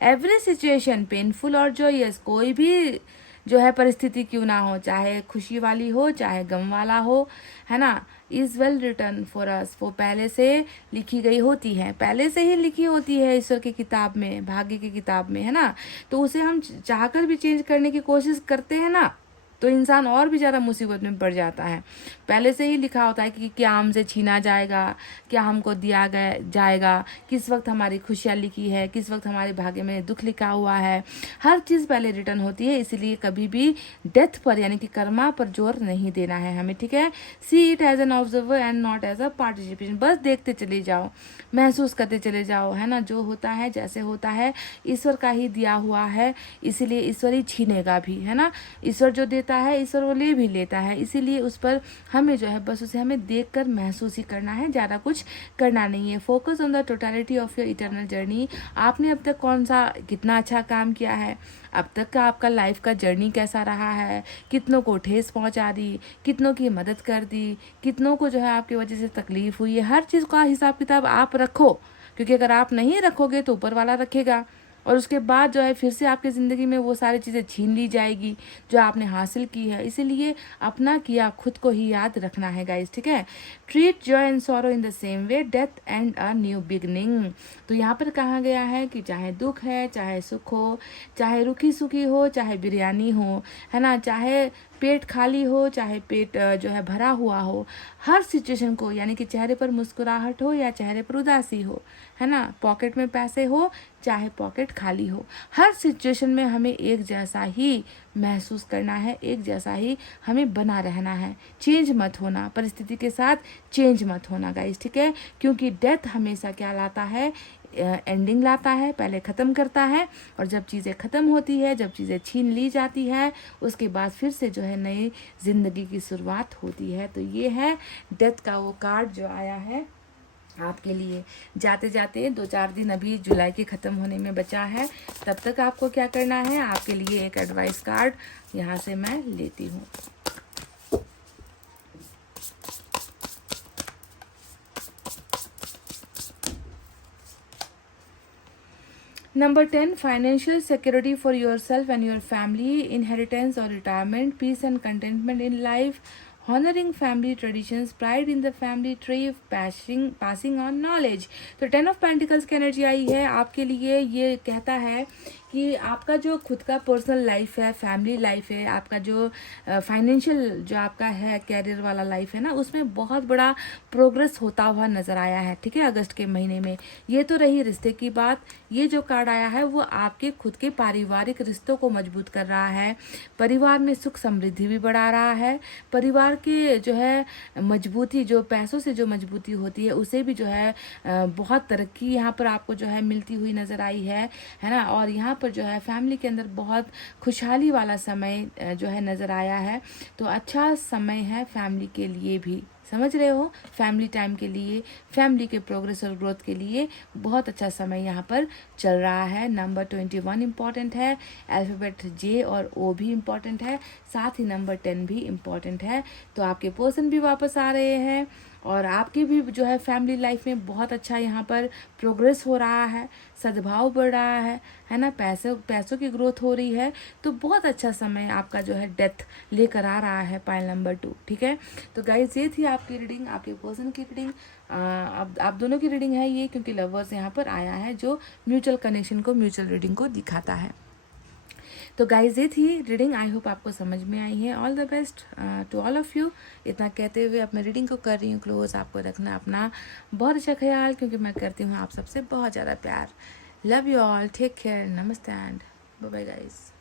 एवरी सिचुएशन पेनफुल और जॉयस, कोई भी जो है परिस्थिति क्यों ना हो, चाहे खुशी वाली हो चाहे गम वाला हो, है ना, is well return for us, वो पहले से लिखी गई होती है, पहले से ही लिखी होती है ईश्वर की किताब में, भाग्य की किताब में, है ना। तो उसे हम चाहकर भी चेंज करने की कोशिश करते हैं ना, तो इंसान और भी ज़्यादा मुसीबत में पड़ जाता है। पहले से ही लिखा होता है कि क्या हमसे छीना जाएगा, क्या हमको दिया गया जाएगा, किस वक्त हमारी खुशियाँ लिखी है, किस वक्त हमारे भाग्य में दुख लिखा हुआ है। हर चीज़ पहले रिटर्न होती है, इसीलिए कभी भी डेथ पर यानी कि कर्मा पर जोर नहीं देना है हमें, ठीक है। See it as an observer and not as a participation, बस देखते चले जाओ, महसूस करते चले जाओ, है ना। जो होता है जैसे होता है ईश्वर का ही दिया हुआ है, इसीलिए ईश्वर ही छीनेगा भी, है ना। ईश्वर जो देता है ईश्वर वो ले भी लेता है, इसीलिए उस पर हमें जो है बस उसे हमें देखकर महसूस ही करना है, ज़्यादा कुछ करना नहीं है। Focus on the totality of your eternal journey. आपने अब तक कौन सा कितना अच्छा काम किया है, अब तक का आपका लाइफ का जर्नी कैसा रहा है, कितनों को ठेस पहुंचा दी, कितनों की मदद कर दी, कितनों को जो है आपकी वजह से तकलीफ हुई है। हर चीज़ का हिसाब किताब आप रखो, क्योंकि अगर आप नहीं रखोगे तो ऊपर वाला रखेगा, और उसके बाद जो है फिर से आपकी ज़िंदगी में वो सारी चीज़ें छीन ली जाएगी जो आपने हासिल की है। इसीलिए अपना किया खुद को ही याद रखना है गाइस, ठीक है। Treat Joy and sorrow in the same way, death and a new beginning. तो यहाँ पर कहा गया है कि चाहे दुख है, चाहे सुख हो, चाहे रूखी सूखी हो, चाहे बिरयानी हो, है ना, चाहे पेट खाली हो, चाहे पेट जो है भरा हुआ हो, हर सिचुएशन को, यानी कि चेहरे पर मुस्कुराहट हो या चेहरे पर उदासी हो, है ना, पॉकेट में पैसे हो चाहे पॉकेट खाली हो, हर सिचुएशन में हमें एक जैसा ही महसूस करना है, एक जैसा ही हमें बना रहना है। चेंज मत होना, परिस्थिति के साथ चेंज मत होना गाइस, ठीक है। क्योंकि डेथ हमेशा क्या लाता है, एंडिंग लाता है, पहले ख़त्म करता है, और जब चीज़ें ख़त्म होती है, जब चीज़ें छीन ली जाती है, उसके बाद फिर से जो है नई ज़िंदगी की शुरुआत होती है। तो ये है डेथ का वो कार्ड जो आया है आपके लिए। जाते जाते 2-4 दिन अभी जुलाई के ख़त्म होने में बचा है, तब तक आपको क्या करना है, आपके लिए एक एडवाइस कार्ड यहाँ से मैं लेती हूँ। Number 10, financial security for yourself and your family, inheritance or retirement, peace and contentment in life, honoring family traditions, pride in the family tree, passing on knowledge। तो 10 of Pentacles की energy आई है आपके लिए। ये कहता है कि आपका जो खुद का पर्सनल लाइफ है, फैमिली लाइफ है, आपका जो फाइनेंशियल जो आपका है कैरियर वाला लाइफ है ना, उसमें बहुत बड़ा प्रोग्रेस होता हुआ नजर आया है। ठीक है, अगस्त के महीने में। ये तो रही रिश्ते की बात। ये जो कार्ड आया है वो आपके खुद के पारिवारिक रिश्तों को मजबूत कर रहा है, परिवार में सुख समृद्धि भी बढ़ा रहा है, परिवार की जो है मजबूती, जो पैसों से जो मजबूती होती है उसे भी जो है बहुत तरक्की यहाँ पर आपको जो है मिलती हुई नजर आई है ना। और यहाँ पर जो है फैमिली के अंदर बहुत खुशहाली वाला समय जो है नजर आया है। तो अच्छा समय है फैमिली के लिए भी, समझ रहे हो, फैमिली टाइम के लिए, फैमिली के प्रोग्रेस और ग्रोथ के लिए बहुत अच्छा समय यहाँ पर चल रहा है। नंबर 21 इम्पॉर्टेंट है, अल्फ़ाबेट जे और ओ भी इम्पॉर्टेंट है, साथ ही नंबर 10 भी इम्पॉर्टेंट है। तो आपके पर्सन भी वापस आ रहे हैं और आपकी भी जो है फैमिली लाइफ में बहुत अच्छा यहाँ पर प्रोग्रेस हो रहा है, सद्भाव बढ़ रहा है ना, पैसों की ग्रोथ हो रही है। तो बहुत अच्छा समय आपका जो है डेथ लेकर आ रहा है पाइल नंबर 2। ठीक है, तो गाइज ये थी आपकी रीडिंग, आपके पर्सन की रीडिंग। अब आप दोनों की रीडिंग है ये, क्योंकि लवर्स यहाँ पर आया है जो म्यूचुअल कनेक्शन को, म्यूचुअल रीडिंग को दिखाता है। तो गाइज ये थी रीडिंग, आई होप आपको समझ में आई है। All the best to all of you. इतना कहते हुए अब मैं रीडिंग को कर रही हूँ क्लोज। आपको रखना अपना बहुत अच्छा ख्याल, क्योंकि मैं करती हूँ आप सबसे बहुत ज़्यादा प्यार। Love you all, take care, नमस्ते एंड बाय बाय गाइज।